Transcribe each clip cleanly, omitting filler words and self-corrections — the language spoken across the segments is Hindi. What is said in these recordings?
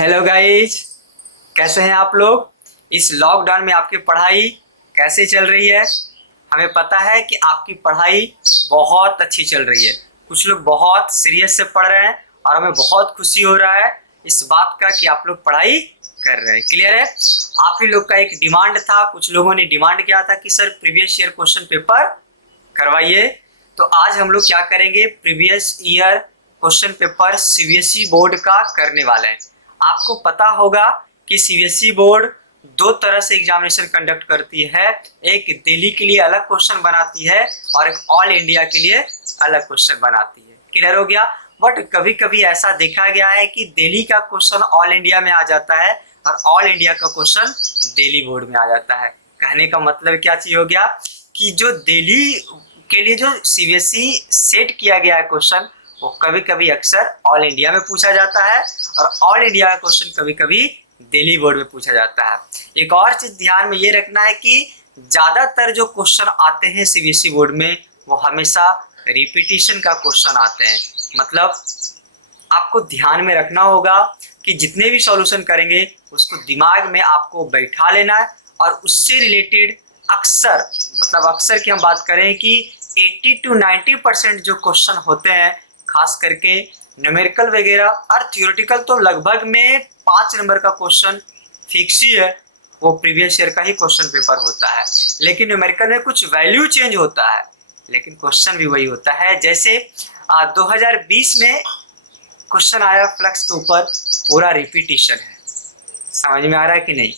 हेलो गाइज, कैसे हैं आप लोग। इस लॉकडाउन में आपकी पढ़ाई कैसे चल रही है। हमें पता है कि आपकी पढ़ाई बहुत अच्छी चल रही है। कुछ लोग बहुत सीरियस से पढ़ रहे हैं और हमें बहुत खुशी हो रहा है इस बात का कि आप लोग पढ़ाई कर रहे हैं। क्लियर है। आप ही लोग का एक डिमांड था, कुछ लोगों ने डिमांड किया था कि sir previous year question paper करवाइए। तो आज हम लोग क्या करेंगे, previous year question paper CBSE board का करने वाले हैं। आपको पता होगा कि सीबीएसई बोर्ड दो तरह से एग्जामिनेशन कंडक्ट करती है। एक दिल्ली के लिए अलग क्वेश्चन बनाती है और एक ऑल इंडिया के लिए अलग क्वेश्चन बनाती है। क्लियर हो गया। बट कभी कभी ऐसा देखा गया है कि दिल्ली का क्वेश्चन ऑल इंडिया में आ जाता है और ऑल इंडिया का क्वेश्चन दिल्ली बोर्ड में आ जाता है। कहने का मतलब क्या चीज हो गया कि जो दिल्ली के लिए जो सीबीएसई सेट किया गया है क्वेश्चन, वो कभी कभी अक्सर ऑल इंडिया में पूछा जाता है और ऑल इंडिया का क्वेश्चन कभी कभी दिल्ली बोर्ड में पूछा जाता है। एक और चीज ध्यान में ये रखना है कि ज्यादातर जो क्वेश्चन आते हैं सीबीएसई बोर्ड में वो हमेशा रिपीटिशन का क्वेश्चन आते हैं। मतलब आपको ध्यान में रखना होगा कि जितने भी सॉल्यूशन करेंगे उसको दिमाग में आपको बैठा लेना है और उससे रिलेटेड अक्सर, मतलब अक्सर की हम बात करें कि 80 to 90% जो क्वेश्चन होते हैं, खास करके न्यूमेरिकल वगैरह और थियोरेटिकल, तो लगभग में 5 नंबर का क्वेश्चन फिक्स ही है, वो प्रीवियस ईयर का ही क्वेश्चन पेपर होता है। लेकिन न्यूमेरिकल में कुछ वैल्यू चेंज होता है लेकिन क्वेश्चन भी वही होता है। जैसे 2020 में क्वेश्चन आया फ्लक्स के ऊपर, पूरा रिपीटिशन है। समझ में आ रहा है कि नहीं।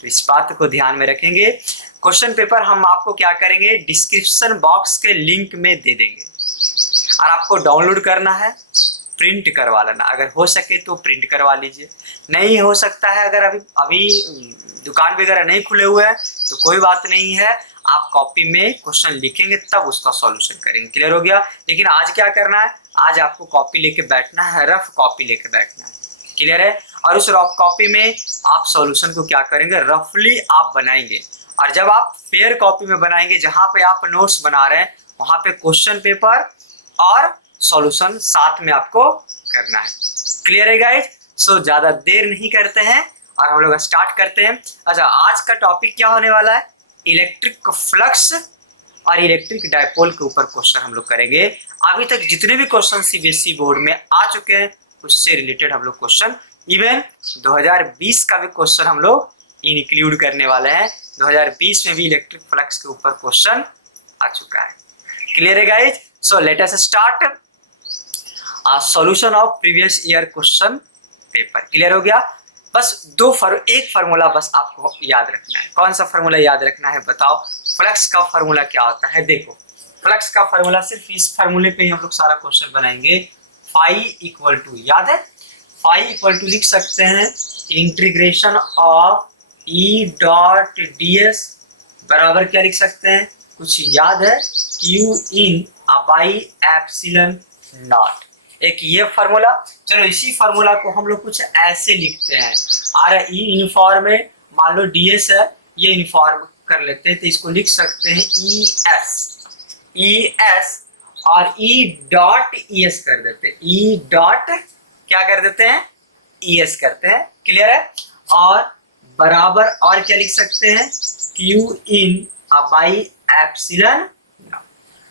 तो इस बात को ध्यान में रखेंगे। क्वेश्चन पेपर हम आपको क्या करेंगे, डिस्क्रिप्शन बॉक्स के लिंक में दे देंगे और आपको डाउनलोड करना है, प्रिंट करवा लेना। अगर हो सके तो प्रिंट करवा लीजिए, नहीं हो सकता है, अगर अभी अभी दुकान वगैरह नहीं खुले हुए हैं तो कोई बात नहीं है, आप कॉपी में क्वेश्चन लिखेंगे तब उसका सॉल्यूशन करेंगे। क्लियर हो गया। लेकिन आज क्या करना है, आज आपको कॉपी लेके बैठना है, रफ कॉपी लेके बैठना है। क्लियर है। और उस रफ कॉपी में आप सॉल्यूशन को क्या करेंगे, रफली आप बनाएंगे। और जब आप फेयर कॉपी में बनाएंगे, जहां पे आप नोट्स बना रहे हैं, वहां पे क्वेश्चन पेपर और सॉल्यूशन साथ में आपको करना है। क्लियर है गाइज। सो ज्यादा देर नहीं करते हैं और हम लोग स्टार्ट करते हैं। अच्छा, आज का टॉपिक क्या होने वाला है, इलेक्ट्रिक फ्लक्स और इलेक्ट्रिक डायपोल के ऊपर क्वेश्चन हम लोग करेंगे। अभी तक जितने भी क्वेश्चन सीबीएसई बोर्ड में आ चुके हैं उससे रिलेटेड हम लोग क्वेश्चन, इवन 2020 का भी क्वेश्चन हम लोग इंक्लूड करने वाले हैं। 2020 में भी इलेक्ट्रिक फ्लक्स के ऊपर क्वेश्चन आ चुका है। क्लियर है guys. So let us start solution of previous year question paper. Clear हो गया। बस एक फार्मूला बस आपको याद रखना है। कौन सा फार्मूला याद रखना है बताओ। फ्लक्स का फार्मूला क्या होता है, देखो फ्लक्स का फार्मूला, सिर्फ इस फार्मूले पे ही हम लोग सारा क्वेश्चन बनाएंगे। फाई इक्वल टू, याद है, फाई इक्वल टू लिख सकते हैं integration of E dot D S बराबर क्या लिख सकते हैं, कुछ याद है, Q in by epsilon not. एक ये फार्मूला। चलो इसी फार्मूला को हम लोग कुछ ऐसे लिखते हैं, आर ई यूनिफॉर्म है, मान लो डी एस है, ये यूनिफॉर्म कर लेते हैं तो इसको लिख सकते हैं ई एस और ई डॉट ई एस कर देते हैं, ई डॉट क्या कर देते हैं, ई एस करते हैं। क्लियर है। और बराबर और क्या लिख सकते हैं, क्यू इन बाई एप्सिलॉन,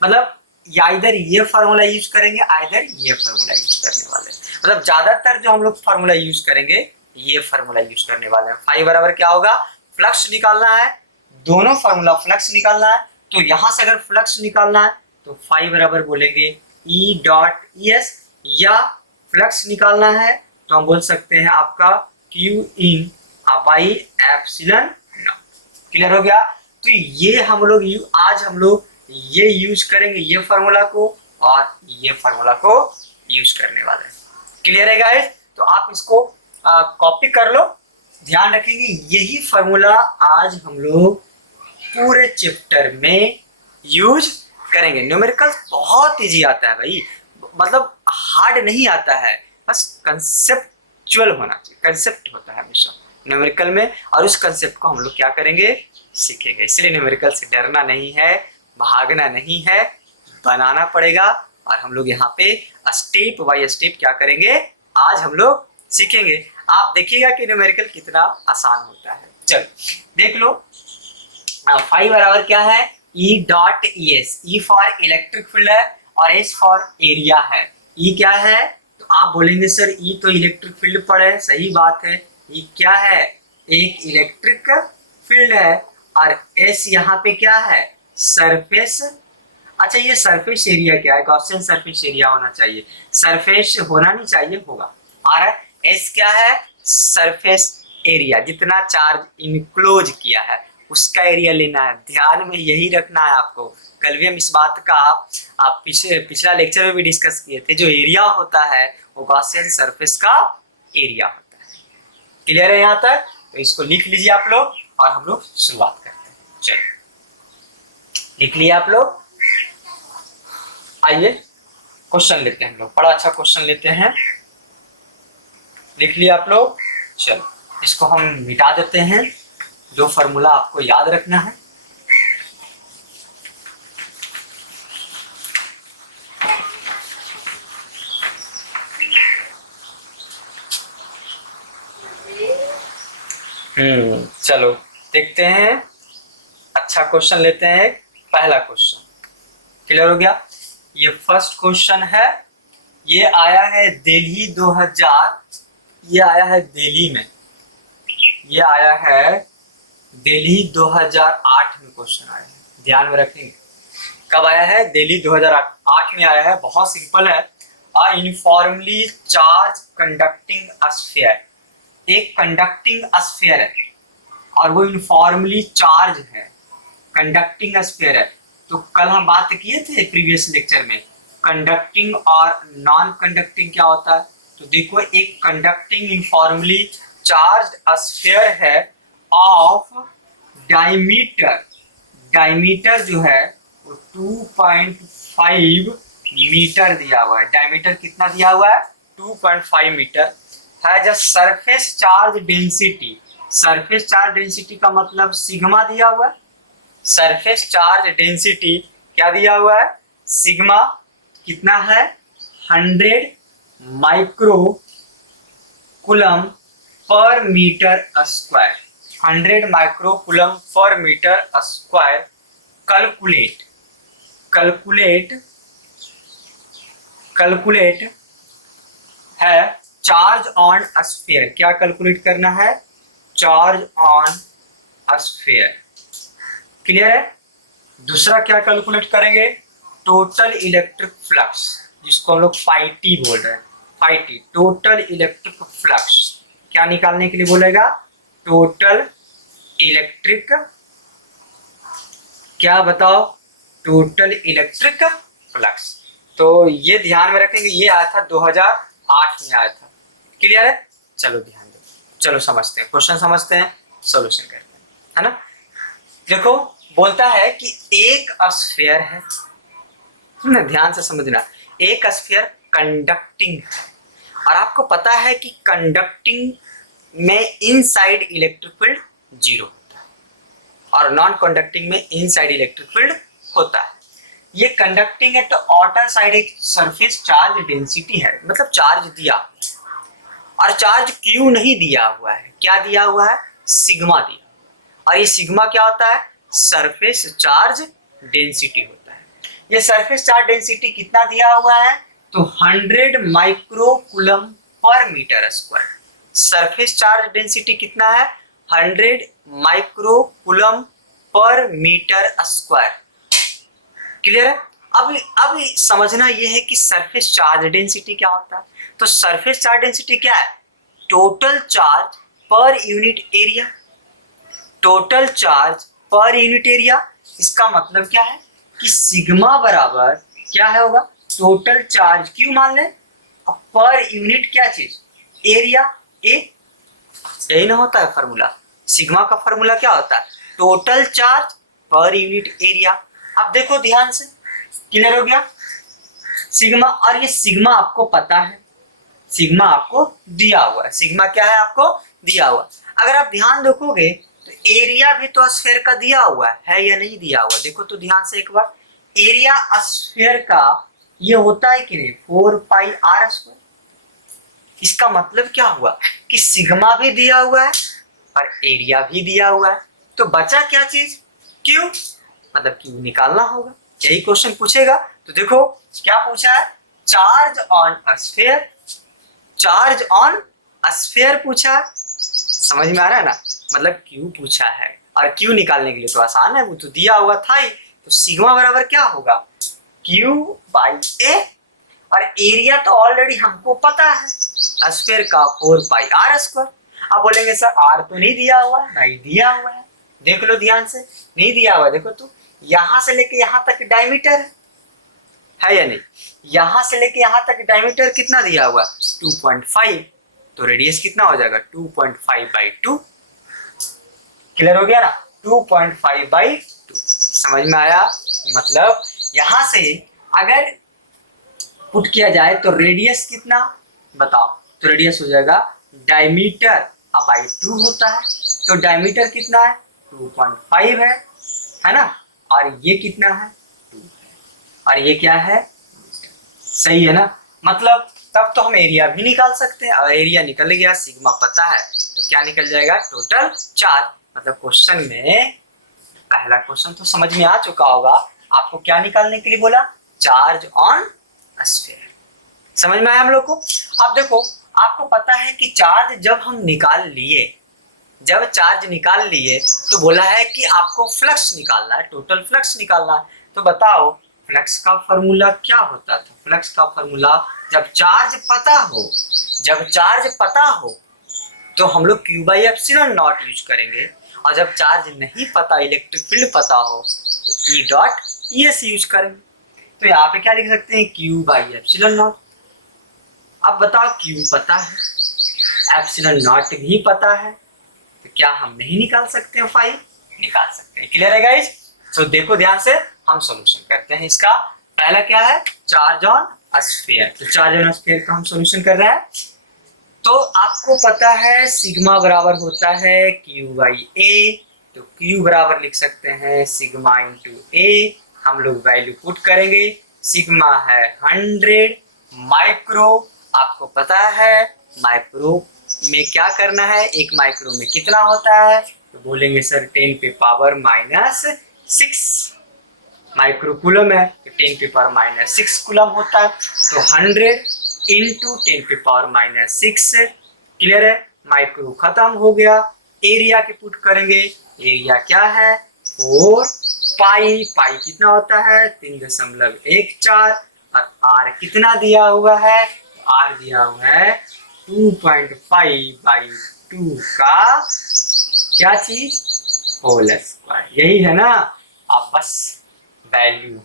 मतलब या इधर ये फार्मूला यूज करेंगे इधर ये फार्मूला यूज करने वाले हैं। मतलब ज्यादातर जो हम लोग फार्मूला यूज करेंगे ये फार्मूला यूज करने वाले हैं। फाई बराबर क्या होगा, फ्लक्स निकालना है, दोनों फार्मूला फ्लक्स निकालना है, तो यहां से अगर फ्लक्स निकालना है तो फाई बराबर बोलेंगे ई डॉट ई एस, या फ्लक्स निकालना है तो हम बोल सकते हैं आपका Q in by epsilon. Clear हो गया। तो ये हम लोग आज हम लोग ये यूज करेंगे, ये फार्मूला को और ये फार्मूला को यूज करने वाले हैं। क्लियर है गाइस। तो आप इसको कॉपी कर लो। ध्यान रखेंगे यही फार्मूला आज हम लोग पूरे चैप्टर में यूज करेंगे। न्यूमेरिकल बहुत इजी आता है भाई, मतलब हार्ड नहीं आता है, बस कंसेप्चुअल होना चाहिए, कंसेप्ट होता है हमेशा न्यूमेरिकल में, और उस कंसेप्ट को हम लोग क्या करेंगे, सीखेंगे। इसलिए न्यूमेरिकल से डरना नहीं है, भागना नहीं है, बनाना पड़ेगा। और हम लोग यहाँ पे स्टेप बाय स्टेप क्या करेंगे, आज हम लोग सीखेंगे। आप देखिएगा कि न्यूमेरिकल कितना आसान होता है। चलो देख लो, फाई बराबर क्या है, E dot E S. E for electric field है और एस फॉर एरिया है। ई क्या है, तो आप बोलेंगे सर ई तो इलेक्ट्रिक फील्ड पर है, सही बात है। ई क्या है, एक इलेक्ट्रिक फील्ड है और एस यहाँ पे क्या है, सरफेस। अच्छा ये सरफेस एरिया क्या है, गॉसियन सरफेस एरिया होना चाहिए, सरफेस होना नहीं चाहिए, होगा। और एस क्या है, सरफेस एरिया, जितना चार्ज इनक्लोज किया है उसका एरिया लेना है। ध्यान में यही रखना है आपको। कल भी हम इस बात का आप पिछला लेक्चर में भी डिस्कस किए थे, जो एरिया होता है वो गॉसियन सरफेस का एरिया होता है। क्लियर है यहाँ तक? तो इसको लिख लीजिए आप लोग और हम लोग शुरुआत करते हैं। चलो लिख लिया आप लोग। आइए क्वेश्चन लेते हैं हम लोग, बड़ा अच्छा क्वेश्चन लेते हैं। लिख लिया आप लोग। चलो इसको हम मिटा देते हैं, जो फॉर्मूला आपको याद रखना है। चलो देखते हैं, अच्छा क्वेश्चन लेते हैं। पहला क्वेश्चन क्लियर हो गया। ये फर्स्ट क्वेश्चन है, ये आया है दिल्ली 2000, ये आया है दिल्ली में, ये आया है दिल्ली 2008 में क्वेश्चन आया है। ध्यान में रखेंगे कब आया है, दिल्ली 2008 में आया है। बहुत सिंपल है। अ यूनिफॉर्मली चार्ज कंडक्टिंग स्फीयर, एक कंडक्टिंग स्फीयर है और वो यूनिफॉर्मली चार्ज है, कंडक्टिंग स्फीयर है। तो कल हम बात किए थे प्रीवियस लेक्चर में, कंडक्टिंग और नॉन कंडक्टिंग क्या होता है। तो देखो एक कंडक्टिंग यूनिफॉर्मली चार्ज स्फीयर है ऑफ डायमीटर, डायमीटर जो है वो 2.5 मीटर दिया हुआ है। डायमीटर कितना दिया हुआ है, 2.5 मीटर है। जब surface charge density, surface charge density का मतलब सिग्मा दिया हुआ है। सरफेस चार्ज डेंसिटी क्या दिया हुआ है, सिग्मा कितना है, 100 micro coulomb per metre square, 100 micro coulomb per metre square. Calculate, calculate, calculate है चार्ज ऑन स्फीयर। क्या कैलकुलेट करना है, चार्ज ऑन स्फीयर। क्लियर है। दूसरा क्या कैलकुलेट करेंगे, टोटल इलेक्ट्रिक फ्लक्स, जिसको हम लोग फाइटी बोल रहे हैं, फाइटी, टोटल इलेक्ट्रिक फ्लक्स। क्या निकालने के लिए बोलेगा, टोटल इलेक्ट्रिक, क्या बताओ, टोटल इलेक्ट्रिक फ्लक्स। तो ये ध्यान में रखेंगे, ये आया था 2008 में आया था। क्लियर है। चलो ध्यान दो, चलो समझते हैं क्वेश्चन, समझते हैं, सॉल्यूशन करते हैं, है ना। देखो बोलता है कि एक स्फीयर है, ध्यान से समझना, एक स्फीयर कंडक्टिंग है और आपको पता है कि कंडक्टिंग में इनसाइड इलेक्ट्रिक फील्ड 0 होता है और नॉन कंडक्टिंग में इनसाइड इलेक्ट्रिक फील्ड होता है। ये कंडक्टिंग है तो आउटर साइड एक सरफेस चार्ज डेंसिटी है, मतलब चार्ज दिया और चार्ज क्यू नहीं दिया हुआ है, क्या दिया हुआ है, सिग्मा दिया। और ये सिग्मा क्या होता है, सरफेस चार्ज डेंसिटी होता है। ये सरफेस चार्ज डेंसिटी कितना दिया हुआ है, तो 100 micro coulomb per metre square. Surface charge density कितना है, 100 micro coulomb per metre square. Clear है। अब समझना ये है कि सरफेस चार्ज डेंसिटी क्या होता है। तो सरफेस चार्ज डेंसिटी क्या है, total charge per unit area, total charge per unit area. इसका मतलब क्या है कि सिग्मा बराबर क्या है होगा, टोटल चार्ज क्यू मान लें, पर यूनिट क्या चीज, एरिया ए। यही ना होता है फॉर्मूला, सिग्मा का फॉर्मूला क्या होता है, total charge per unit area. अब देखो ध्यान से, क्लियर हो गया सिग्मा। और ये सिग्मा आपको पता है, सिग्मा आपको दिया हुआ है, सिग्मा क्या है, आपको दिया हुआ। अगर आप ध्यान देखोगे तो एरिया भी तो स्फीयर का दिया हुआ है या नहीं दिया हुआ, देखो तो ध्यान से एक बार, एरिया स्फीयर का ये होता है कि नहीं, 4 पाई आर स्क्वायर। इसका मतलब क्या हुआ कि सिग्मा भी दिया हुआ है और एरिया भी दिया हुआ है, तो बचा क्या चीज, क्यू, मतलब क्यू निकालना होगा। यही क्वेश्चन पूछेगा। तो देखो क्या पूछा है, charge on sphere, charge on sphere पूछा है, समझ में आ रहा है ना, मतलब क्यू पूछा है और क्यू निकालने के लिए तो आसान है, वो तो दिया हुआ था ही। तो सिग्मा बराबर क्या होगा, क्यू बाई ए, और एरिया तो ऑलरेडी हमको पता है स्फीयर का 4 पाई आर स्क्वायर। अब बोलेंगे सर आर तो नहीं दिया हुआ, नहीं दिया हुआ है, देख लो ध्यान से, नहीं दिया हुआ, देखो तो यहां से लेके यहां तक डायमीटर है या नहीं, यहां से लेके यहां तक डायमीटर कितना दिया हुआ 2.5, तो रेडियस कितना हो जाएगा 2.5/2, क्लियर हो गया ना, 2.5/2, समझ में आया। मतलब यहां से अगर पुट किया जाए तो रेडियस कितना बताओ, तो रेडियस हो जाएगा डायमीटर बाई 2 होता है, तो डायमीटर कितना है 2.5 है ना, और ये कितना है 2 है, और ये क्या है, सही है ना। मतलब तब तो हम एरिया भी निकाल सकते हैं, और एरिया निकल गया, सिग्मा पता है, तो क्या निकल जाएगा टोटल चार्ज। मतलब क्वेश्चन में पहला क्वेश्चन तो समझ में आ चुका होगा, आपको क्या निकालने के लिए बोला, चार्ज ऑन स्फीयर, समझ में आया हम लोग को। अब देखो आपको पता है कि चार्ज जब हम निकाल लिए, जब चार्ज निकाल लिए तो बोला है कि आपको फ्लक्स निकालना है, टोटल फ्लक्स निकालना है। तो बताओ फ्लक्स का फॉर्मूला क्या होता था, फ्लक्स का फॉर्मूला जब चार्ज पता हो, जब चार्ज पता हो तो हम लोग Q by epsilon not use करेंगे, और जब चार्ज नहीं पता, इलेक्ट्रिक फील्ड पता हो तो E dot E S use करेंगे। तो यहाँ पे क्या लिख सकते हैं, क्यू बाई एप्सिलॉन नॉट। अब बताओ क्यू पता है, एप्सिलॉन नॉट भी पता है, तो क्या हम नहीं निकाल सकते हैं, 5 निकाल सकते हैं। क्लियर है गाइज। तो देखो ध्यान से हम सॉल्यूशन करते हैं इसका। पहला क्या है, चार्ज ऑन स्फीयर, तो चार्ज ऑन स्फीयर का हम सॉल्यूशन कर रहे हैं। तो आपको पता है सिग्मा बराबर होता है क्यू बाई ए, तो क्यू बराबर लिख सकते हैं सिग्मा इंटू ए, हम लोग वैल्यू पुट करेंगे, सिग्मा है 100 माइक्रो, आपको पता है माइक्रो में क्या करना है, एक माइक्रो में कितना होता है, तो बोलेंगे सर 10 पे पावर माइनस 6 माइक्रो कूलम है, तो 10 पे पावर माइनस 6 कूलम होता है, तो 100 इंटू 10 पे पावर माइनस 6, क्लियर है, माइक्रो खत्म हो गया। एरिया के पुट करेंगे, एरिया क्या है 4 पाई, पाई कितना होता है 3.14, और आर कितना दिया हुआ है, आर दिया हुआ है 2.5/2 का क्या चीज, होल स्क्वायर, यही है ना। अब बस वैल्यू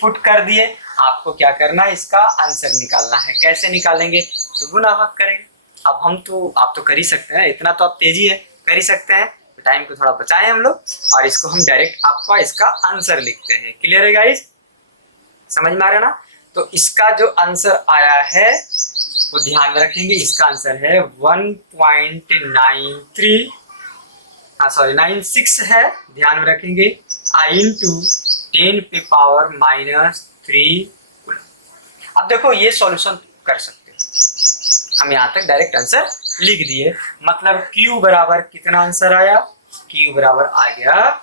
पुट कर दिए, आपको क्या करना है, इसका आंसर निकालना है। कैसे निकालेंगे, तो गुना भाग करेंगे। अब हम तो, आप तो कर ही सकते हैं, इतना तो आप तेजी है, कर ही सकते हैं, तो टाइम को थोड़ा बचाएं हम लोग, और इसको हम डायरेक्ट आपका इसका आंसर लिखते हैं। क्लियर है गाइस, समझ में आ रहा है ना। तो इसका जो आंसर आया है वो ध्यान में रखेंगे, इसका आंसर है 1.93, हाँ सॉरी 96 है, ध्यान में रखेंगे, आई इंटू 10 पे पावर माइनस 3 कूलम। अब देखो ये सॉल्यूशन कर सकते हो, हम यहाँ तक डायरेक्ट आंसर लिख दिए, मतलब Q बराबर कितना आंसर आया, Q बराबर आ गया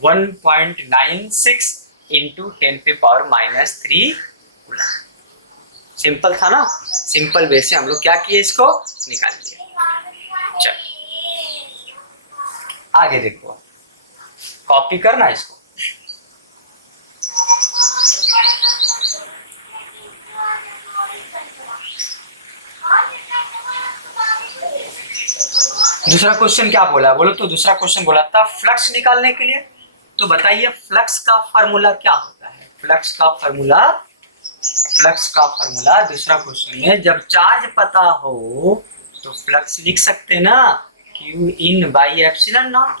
1.96 इंटू 10 पे पावर माइनस 3 कूलम। सिंपल था ना, सिंपल वे से हम लोग क्या किए, इसको निकाल लिया। चल आगे देखो, कॉपी करना इसको। दूसरा क्वेश्चन क्या बोला, बोलो तो दूसरा क्वेश्चन बोला था फ्लक्स निकालने के लिए। तो बताइए फ्लक्स का फार्मूला क्या होता है, फ्लक्स का फार्मूला, फ्लक्स का फार्मूला दूसरा क्वेश्चन में, जब चार्ज पता हो तो फ्लक्स लिख सकते ना, Q in by epsilon not.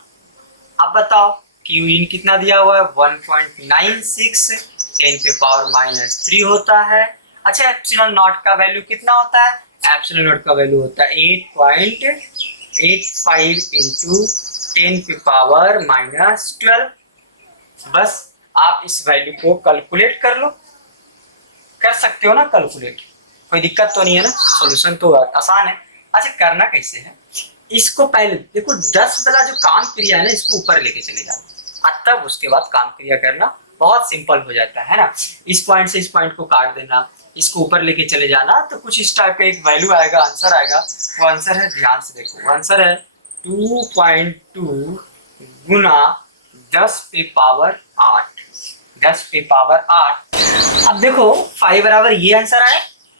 अब बताओ क्यू इन कितना दिया हुआ है 1.96, 10 पे पावर माइनस 3 होता है। अच्छा एप्सिलॉन नॉट का वैल्यू कितना होता है, एप्सिलॉन नॉट का वैल्यू होता है 8.85 इंटू 10 पे पावर माइनस 12। बस आप इस वैल्यू को कैलकुलेट कर लो, कर सकते हो ना कैलकुलेट, कोई दिक्कत तो नहीं है ना, सॉल्यूशन तो आसान है। अच्छा करना कैसे है, इसको पहले देखो 10 वाला जो काम क्रिया है ना इसको ऊपर लेके चले जाना, तब उसके बाद काम क्रिया करना बहुत सिंपल हो जाता है ना। इस पॉइंट से इस पॉइंट को काट देना, इसको ऊपर लेके चले जाना, तो कुछ इस टाइप का एक वैल्यू आएगा, आंसर आएगा। वो आंसर है, ध्यान से देखो, वो आंसर है 2.2 गुना 10 पे पावर 8, 10 पे पावर 8। अब देखो 5 बराबर ये आंसर आया,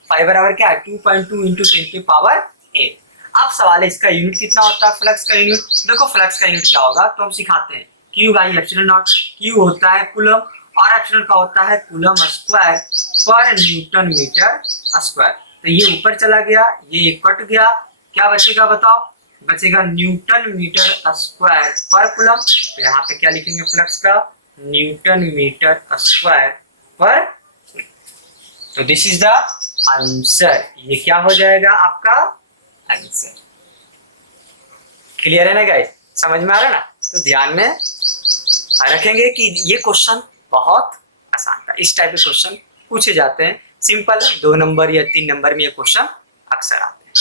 5 बराबर क्या है 2.2 इंटू 10 पे पावर 8। अब सवाल है इसका यूनिट कितना होता है, फ्लक्स का यूनिट। देखो फ्लक्स का यूनिट क्या होगा तो हम सिखाते हैं, Q by epsilon not. Q होता है कूलम और एप्सिलॉन का होता है कूलम स्क्वायर पर न्यूटन मीटर स्क्वायर। तो ये ऊपर चला गया, ये कट गया, क्या बचेगा बताओ, बचेगा न्यूटन मीटर स्क्वायर पर कूलम। तो यहाँ पे क्या लिखेंगे फ्लक्स का, न्यूटन मीटर स्क्वायर पर। तो दिस इज द आंसर, ये क्या हो जाएगा आपका आंसर। क्लियर है ना गाइस, समझ में आ रहा है ना। तो ध्यान में रखेंगे कि ये क्वेश्चन बहुत आसान था, इस टाइप के क्वेश्चन पूछे जाते हैं, सिंपल है, 2 नंबर या 3 नंबर में ये क्वेश्चन अक्सर आते हैं।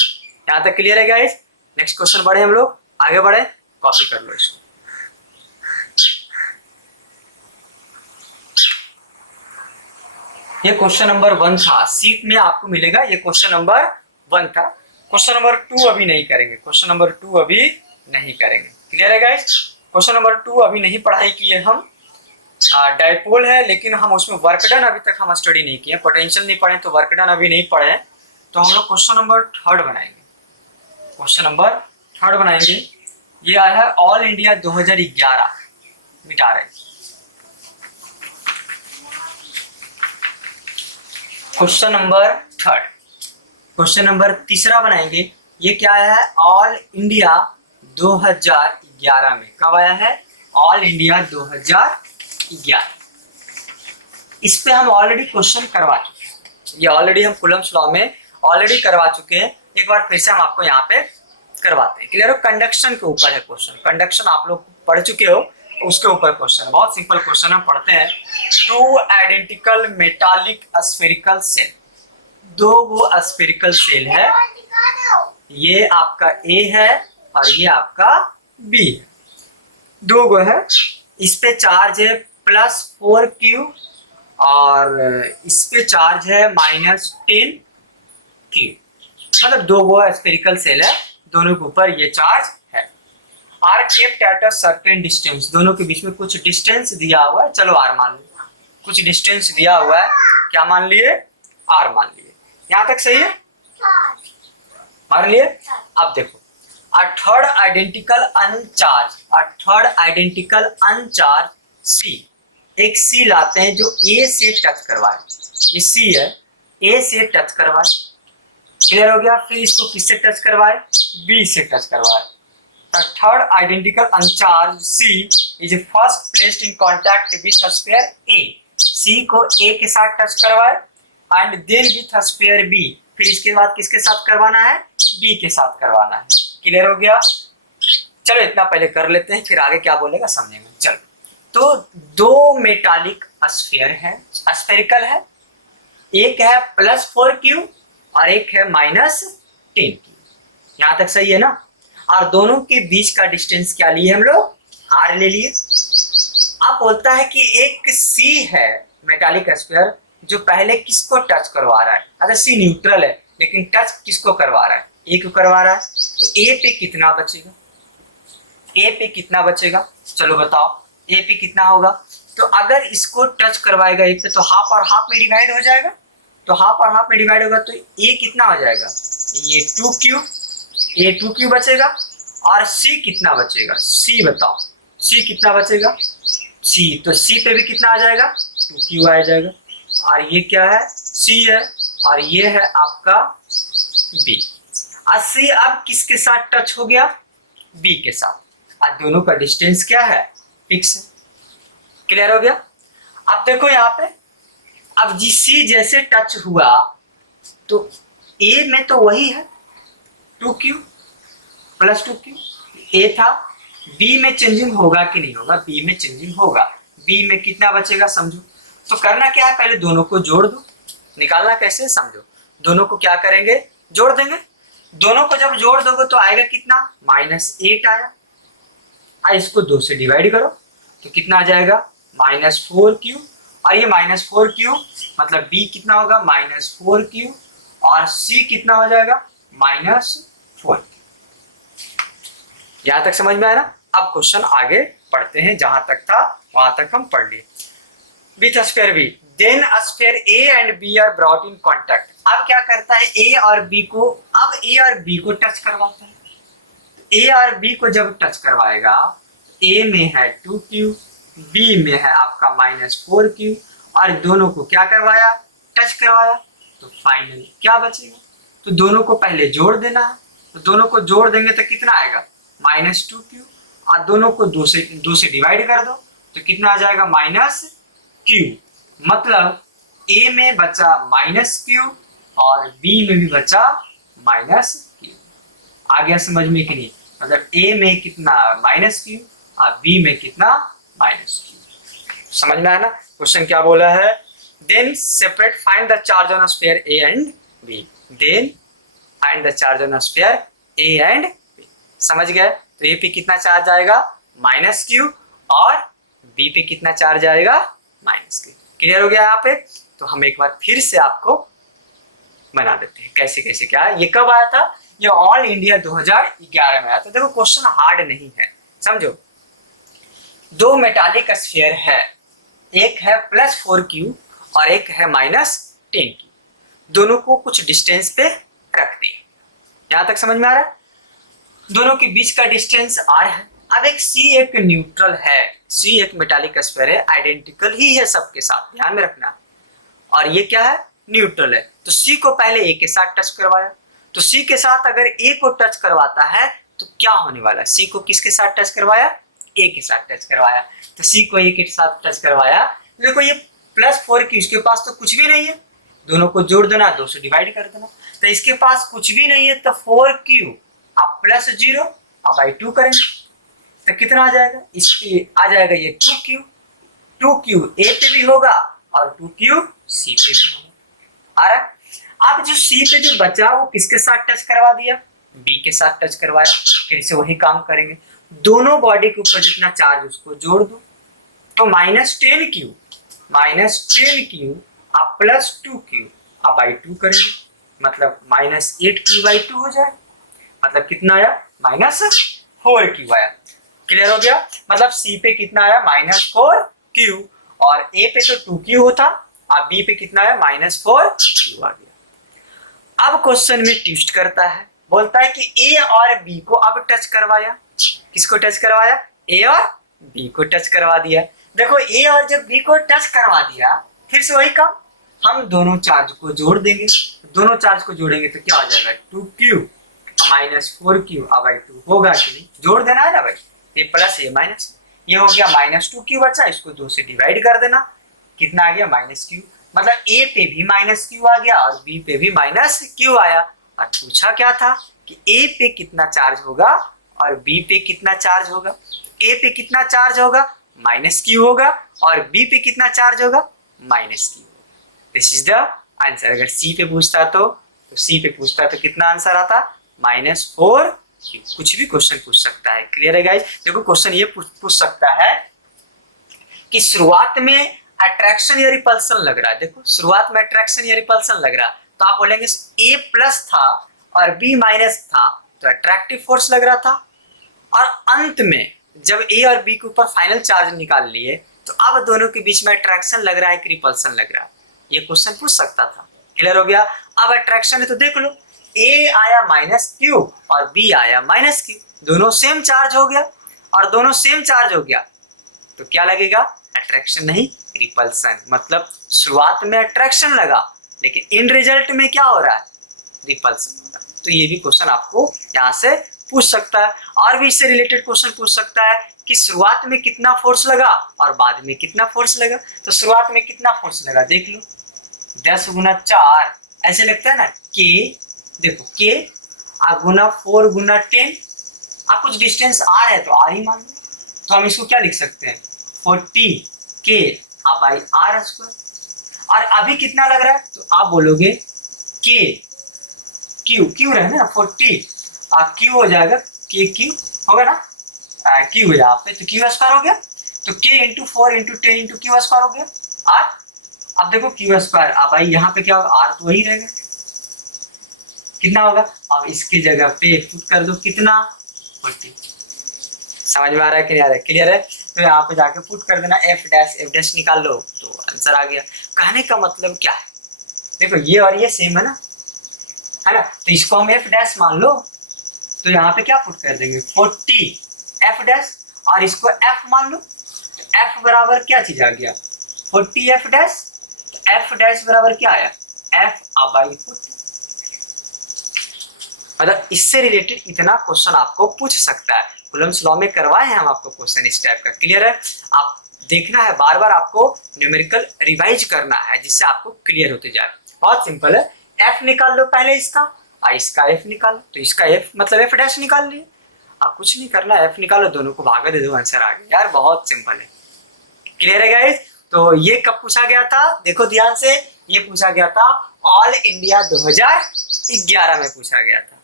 यहाँ तक क्लियर है गाइस। नेक्स्ट क्वेश्चन बढ़े, हम लोग आगे बढ़े, कॉपी कर लो इसको। ये क्वेश्चन नंबर 1 था, सीट में आपको मिलेगा, ये क्वेश्चन नंबर 1 था। क्वेश्चन नंबर 2 अभी नहीं करेंगे, क्वेश्चन नंबर 2 अभी नहीं करेंगे। क्लियर है गाइस। क्वेश्चन नंबर 2 अभी नहीं पढ़ाई किए हम, डायपोल है लेकिन हम उसमें वर्क डन अभी तक हम स्टडी नहीं किए, पोटेंशियल नहीं पढ़े तो वर्क डन अभी नहीं पढ़े। तो हम लोग क्वेश्चन नंबर 3 बनाएंगे, क्वेश्चन नंबर 3 बनाएंगे। ये आया है ऑल इंडिया 2011, मिटा रहे क्वेश्चन नंबर 3। क्वेश्चन नंबर 3 बनाएंगे। ये क्या आया है ऑल इंडिया 2011 में, कब आया है ऑल इंडिया 2011। इस पे हम ऑलरेडी क्वेश्चन करवा चुके हैं, ये ऑलरेडी हम कूलम्स लॉ में ऑलरेडी करवा चुके हैं, एक बार फिर से हम आपको यहाँ पे करवाते हैं। क्लियर हो, कंडक्शन के ऊपर है क्वेश्चन, कंडक्शन आप लोग पढ़ चुके हो, उसके ऊपर क्वेश्चन, बहुत सिंपल क्वेश्चन हम पढ़ते हैं। 2 आइडेंटिकल मेटालिक स्फेरिकल सेल, 2 वो स्फेरिकल सेल है, ये आपका ए है और ये आपका बी है, 2 गो है। इस पे चार्ज है +4Q और इस पे चार्ज है -10Q, मतलब 2 गो स्फेरिकल सेल है, दोनों के ऊपर ये चार्ज है। Are kept at a certain distance, दोनों के बीच में कुछ डिस्टेंस दिया हुआ है, चलो आर मान लो, कुछ डिस्टेंस दिया हुआ है, क्या मान लिए आर मान लिए। यहाँ तक सही है, मान लिए। अब देखो a third identical uncharged C, एक C लाते हैं जो A से टच करवाए, ये C है, A से टच करवाए, क्लियर हो गया। फिर इसको किससे टच करवाए, B से टच करवाए। The third identical uncharged C is first placed in contact with a sphere A, C को A के साथ टच करवाए and then with a sphere B, फिर इसके बाद किसके साथ करवाना है, B के साथ करवाना है। क्लियर हो गया। चलो इतना पहले कर लेते हैं, फिर आगे क्या बोलेगा समझेंगे। चलो, तो 2 मेटालिक स्फीयर है, स्फेरिकल है, एक है +4Q और एक है -10Q। यहाँ तक सही है ना। और दोनों के बीच का डिस्टेंस क्या लिए हम लोग, R ले लिए। अब बोलता है कि एक C है मेटालिक स्फीयर जो पहले किसको टच करवा रहा है, अच्छा C न्यूट्रल है लेकिन टच किसको करवा रहा है, A को करवा रहा है। तो A पे कितना बचेगा, A पे कितना बचेगा, चलो बताओ A पे कितना होगा। तो अगर इसको टच करवाएगा A पे तो हाफ और हाफ में डिवाइड हो जाएगा, तो हाफ और हाफ में डिवाइड होगा तो A कितना हो जाएगा, ये 2Q, ये 2Q बचेगा। और C कितना बचेगा, C बताओ C कितना बचेगा, C तो C पे भी कितना आ जाएगा, 2Q आ जाएगा। और ये क्या है, C है और ये है आपका B। और C अब किसके साथ टच हो गया, B के साथ, और दोनों का डिस्टेंस क्या है, फिक्स है। क्लियर हो गया। अब देखो यहाँ पे, अब जी C जैसे टच हुआ तो A में तो वही है 2Q + 2Q, A था, B में चेंजिंग होगा कि नहीं होगा, B में चेंजिंग होगा। B में कितना बचेगा समझो, तो करना क्या है, पहले दोनों को जोड़ दो, निकालना कैसे समझो। दोनों को क्या करेंगे, जोड़ देंगे। दोनों को जब जोड़ दोगे तो आएगा कितना, -8 आया। इसको 2 से डिवाइड करो तो कितना आ जाएगा, -4q। और ये -4q मतलब b कितना होगा, -4q, और c कितना हो जाएगा, -4। यहां तक समझ में आया ना। अब क्वेश्चन आगे पढ़ते हैं, जहां तक था वहां तक हम पढ़ लिए। With sphere b, then sphere a and b are brought in contact. अब क्या करता है, a और b को, अब a और b को टच करवाता है। a और b को जब टच करवाएगा, a में है 2q, b में है आपका -4q, और दोनों को क्या करवाया, टच करवाया, तो फाइनल क्या बचेगा, तो दोनों को पहले जोड़ देना है। तो दोनों को जोड़ देंगे तो कितना आएगा, -2q, और दोनों को 2 से डिवाइड कर दो तो कितना आ जाएगा, -q। मतलब a में बचा -q और b में भी बचा -q। आ गया समझ में कि नहीं, मतलब a में कितना -q और b में कितना -q। समझ में आया ना। क्वेश्चन क्या बोला है, then separate find the charge on sphere a and b। Then find the charge on sphere a and b। समझ गए, तो a पे कितना चार्ज आएगा, -q, और b पे कितना चार्ज आएगा, -q। क्लियर हो गया यहाँ पे। तो हम एक बार फिर से आपको बना देते हैं कैसे कैसे क्या है। ये कब आया था, ये ऑल इंडिया 2011 में आया था। देखो क्वेश्चन हार्ड नहीं है, समझो। 2 मेटालिक स्फीयर है, एक है +4q और एक है -10q। दोनों को कुछ डिस्टेंस पे रख दिए। यहां तक समझ में आ रहा है। दोनों के बीच का डिस्टेंस r है। अब एक c एक न्यूट्रल है, c एक मेटालिक स्फीयर है, आइडेंटिकल ही है सबके साथ, ध्यान में रखना। और ये क्या है, न्यूट्रल है। तो c को पहले a के साथ टच करवाया, तो c के साथ अगर a को टच करवाता है तो क्या होने वाला है, c को किसके साथ टच करवाया, a के साथ टच करवाया। तो c को a के साथ टच करवाया, देखो ये +4q, इसके पास तो कुछ भी नहीं है, दोनों को जोड़ देना, 2 से डिवाइड कर देना। तो इसके पास कुछ भी नहीं है, तो 4q आप +0 अब /2 करेंगे तो कितना आ जाएगा, इसके आ जाएगा ये 2q। 2q a पे भी होगा और 2q c पे भी होगा। आ रहा। अब जो c पे जो बचा वो किसके साथ टच करवा दिया, b के साथ टच करवाया। फिर से वही काम करेंगे, दोनों बॉडी के ऊपर जितना चार्ज उसको जोड़ दो, तो -10q आप +2q आप /2 करेंगे, मतलब -8q/2 हो जाए। मतलब कितना आया, -4q आया। क्लियर हो गया। मतलब c पे कितना आया, -4q, और a पे तो 2q होता, अब b पे कितना आया, -4q आ गया। अब क्वेश्चन में ट्विस्ट करता है, बोलता है कि a और b को अब टच करवाया। किसको टच करवाया, a और b को टच करवा दिया। देखो a और जब b को टच करवा दिया, फिर से वही काम, हम दोनों चार्ज को जोड़ देंगे। दोनों चार्ज को जोड़ेंगे तो क्या हो जाएगा, 2q -4q अब 2 होगा कि नहीं, जोड़ देना है ना भाई, ये प्लस ये माइनस, ये हो गया -2q बचा, इसको 2 से डिवाइड कर देना, कितना आ गया, -q। मतलब a पे भी -q आ गया और b पे भी -q आया। और पूछा क्या था कि a पे कितना चार्ज होगा और b पे कितना चार्ज होगा। a पे कितना चार्ज होगा, -q होगा, और b पे कितना चार्ज होगा, -q। This is the answer. अगर c पे पूछता तो c पे पूछता तो कितना आंसर आता, -4q। कुछ भी क्वेश्चन पूछ सकता है। क्लियर है गाइस। देखो क्वेश्चन ये पूछ सकता है कि शुरुआत में अट्रैक्शन या रिपल्सन लग रहा है। देखो शुरुआत में अट्रैक्शन या रिपल्सन लग रहा है, तो आप बोलेंगे a+ था और b- था, तो अट्रैक्टिव फोर्स लग रहा था। और अंत में जब a और b के ऊपर फाइनल चार्ज निकाल लिए, तो अब दोनों के बीच में अट्रैक्शन लग रहा है कि रिपल्सन लग रहा है, ये क्वेश्चन पूछ सकता था। क्लियर हो गया। अब अट्रैक्शन है तो देख लो, a आया -q और b आया -q, दोनों सेम चार्ज हो गया, और दोनों सेम चार्ज हो गया तो क्या लगेगा, अट्रैक्शन नहीं रिपल्सन। मतलब शुरुआत में अट्रैक्शन लगा लेकिन इन रिजल्ट में क्या हो रहा है, रिपल्सन हो रहा है। तो ये भी क्वेश्चन आपको यहाँ से पूछ सकता है। और भी इससे रिलेटेड क्वेश्चन पूछ सकता है कि शुरुआत में कितना फोर्स लगा और बाद में कितना फोर्स लगा। तो शुरुआत में कितना फोर्स लगा देख लो, 10 × 4 ऐसे लगता है ना, k देखो k गुना 4 × 10, आप कुछ डिस्टेंस r है तो r ही मान लो, तो हम इसको क्या लिख सकते हैं, 40k/r²। और अभी कितना लग रहा है, तो आप बोलोगे के क्यू क्यू रहे ना 40 क्यू हो जाएगा के क्यू होगा ना क्यू है यहाँ पे तो क्यू स्क्वायर हो गया तो के into 4 into 10 into Q square हो गया आर। अब देखो क्यू स्क्वायर अब भाई यहाँ पे क्या होगा आर तो वही रहेगा कितना होगा अब इसकी जगह पे पुट कर दो कितना 40। समझ में आ रहा है कि नहीं आ रहा है क्लियर है तो यहाँ पे जाके पुट कर देना एफ डैश निकाल लो तो आंसर आ गया। कहने का मतलब क्या है देखो ये और ये सेम है ना तो इसको हम एफ डैश मान लो तो यहाँ पे क्या पुट कर देंगे 40 एफ डैश और इसको एफ मान लो तो एफ बराबर क्या चीज आ गया 40 एफ डैश तो एफ डैश बराबर क्या आया एफ बाई 40। मतलब इससे रिलेटेड इतना क्वेश्चन आपको पूछ सकता है कूलम्ब्स लॉ में करवाए हैं हम आपको क्वेश्चन इस टाइप का क्लियर है। आप देखना है बार बार आपको न्यूमेरिकल रिवाइज करना है जिससे आपको क्लियर होते जाए। बहुत सिंपल है एफ निकाल लो पहले इसका एफ निकालो तो इसका एफ मतलब एफ डैश निकाल लिए आप कुछ नहीं करना एफ निकालो दोनों को भागा दे दो आंसर आ गया यार बहुत सिंपल है क्लियर है गाइस। तो ये कब पूछा गया था देखो ध्यान से ये पूछा गया था ऑल इंडिया 2011 में पूछा गया था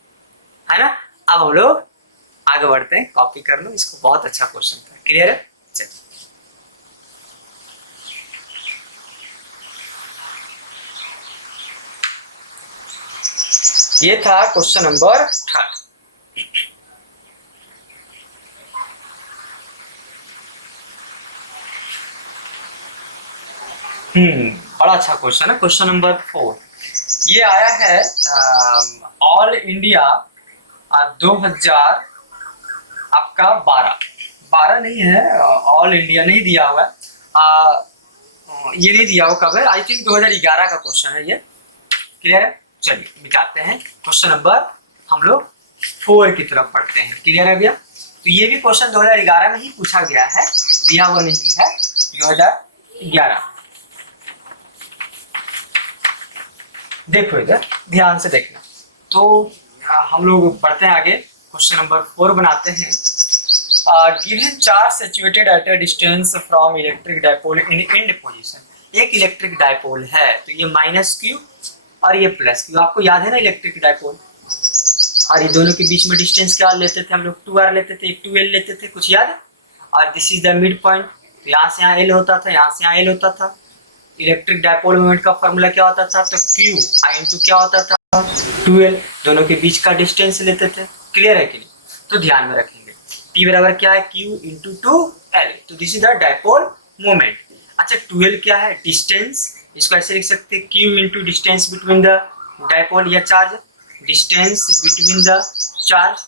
है ना। अब हम लोग आगे बढ़ते हैं कॉपी कर लो इसको बहुत अच्छा क्वेश्चन था क्लियर है। चलिए ये था क्वेश्चन नंबर 3। बड़ा अच्छा क्वेश्चन है क्वेश्चन नंबर 4 ये आया है ऑल इंडिया 2000 आपका 12 नहीं है ऑल इंडिया नहीं दिया हुआ है ये नहीं दिया हुआ कब है आई थिंक 2011 का क्वेश्चन है ये क्लियर है। चलिए मिटाते हैं क्वेश्चन नंबर हम लोग 4 की तरफ पढ़ते हैं क्लियर है भैया। तो ये भी क्वेश्चन 2011 में ही पूछा गया है दिया हुआ नहीं है 2011। देखो इधर ध्यान से देखना तो हम लोग बढ़ते हैं आगे क्वेश्चन नंबर 4 बनाते हैं। Given charge situated at a distance from electric dipole in and position. एक इलेक्ट्रिक डायपोल है तो ये माइनस क्यू और ये प्लस क्यू आपको याद है ना इलेक्ट्रिक डायपोल और ये दोनों के बीच में डिस्टेंस क्या लेते थे हम लोग 2r लेते थे 2l लेते थे कुछ याद है और this is the mid point तो यहाँ से यहाँ l होता था यहाँ से यहाँ l होता था। इलेक्ट्रिक डायपोल मोमेंट का फॉर्मूला क्या होता था तो q इंटू क्या होता था 2l दोनों के बीच का डिस्टेंस लेते थे क्लियर है कि नहीं। तो ध्यान में रखेंगे t बराबर क्या है q इंटू 2l तो this is the dipole moment. अच्छा 2l क्या है डिस्टेंस इसको ऐसे लिख सकते हैं q into distance between the dipole या charge distance between the charge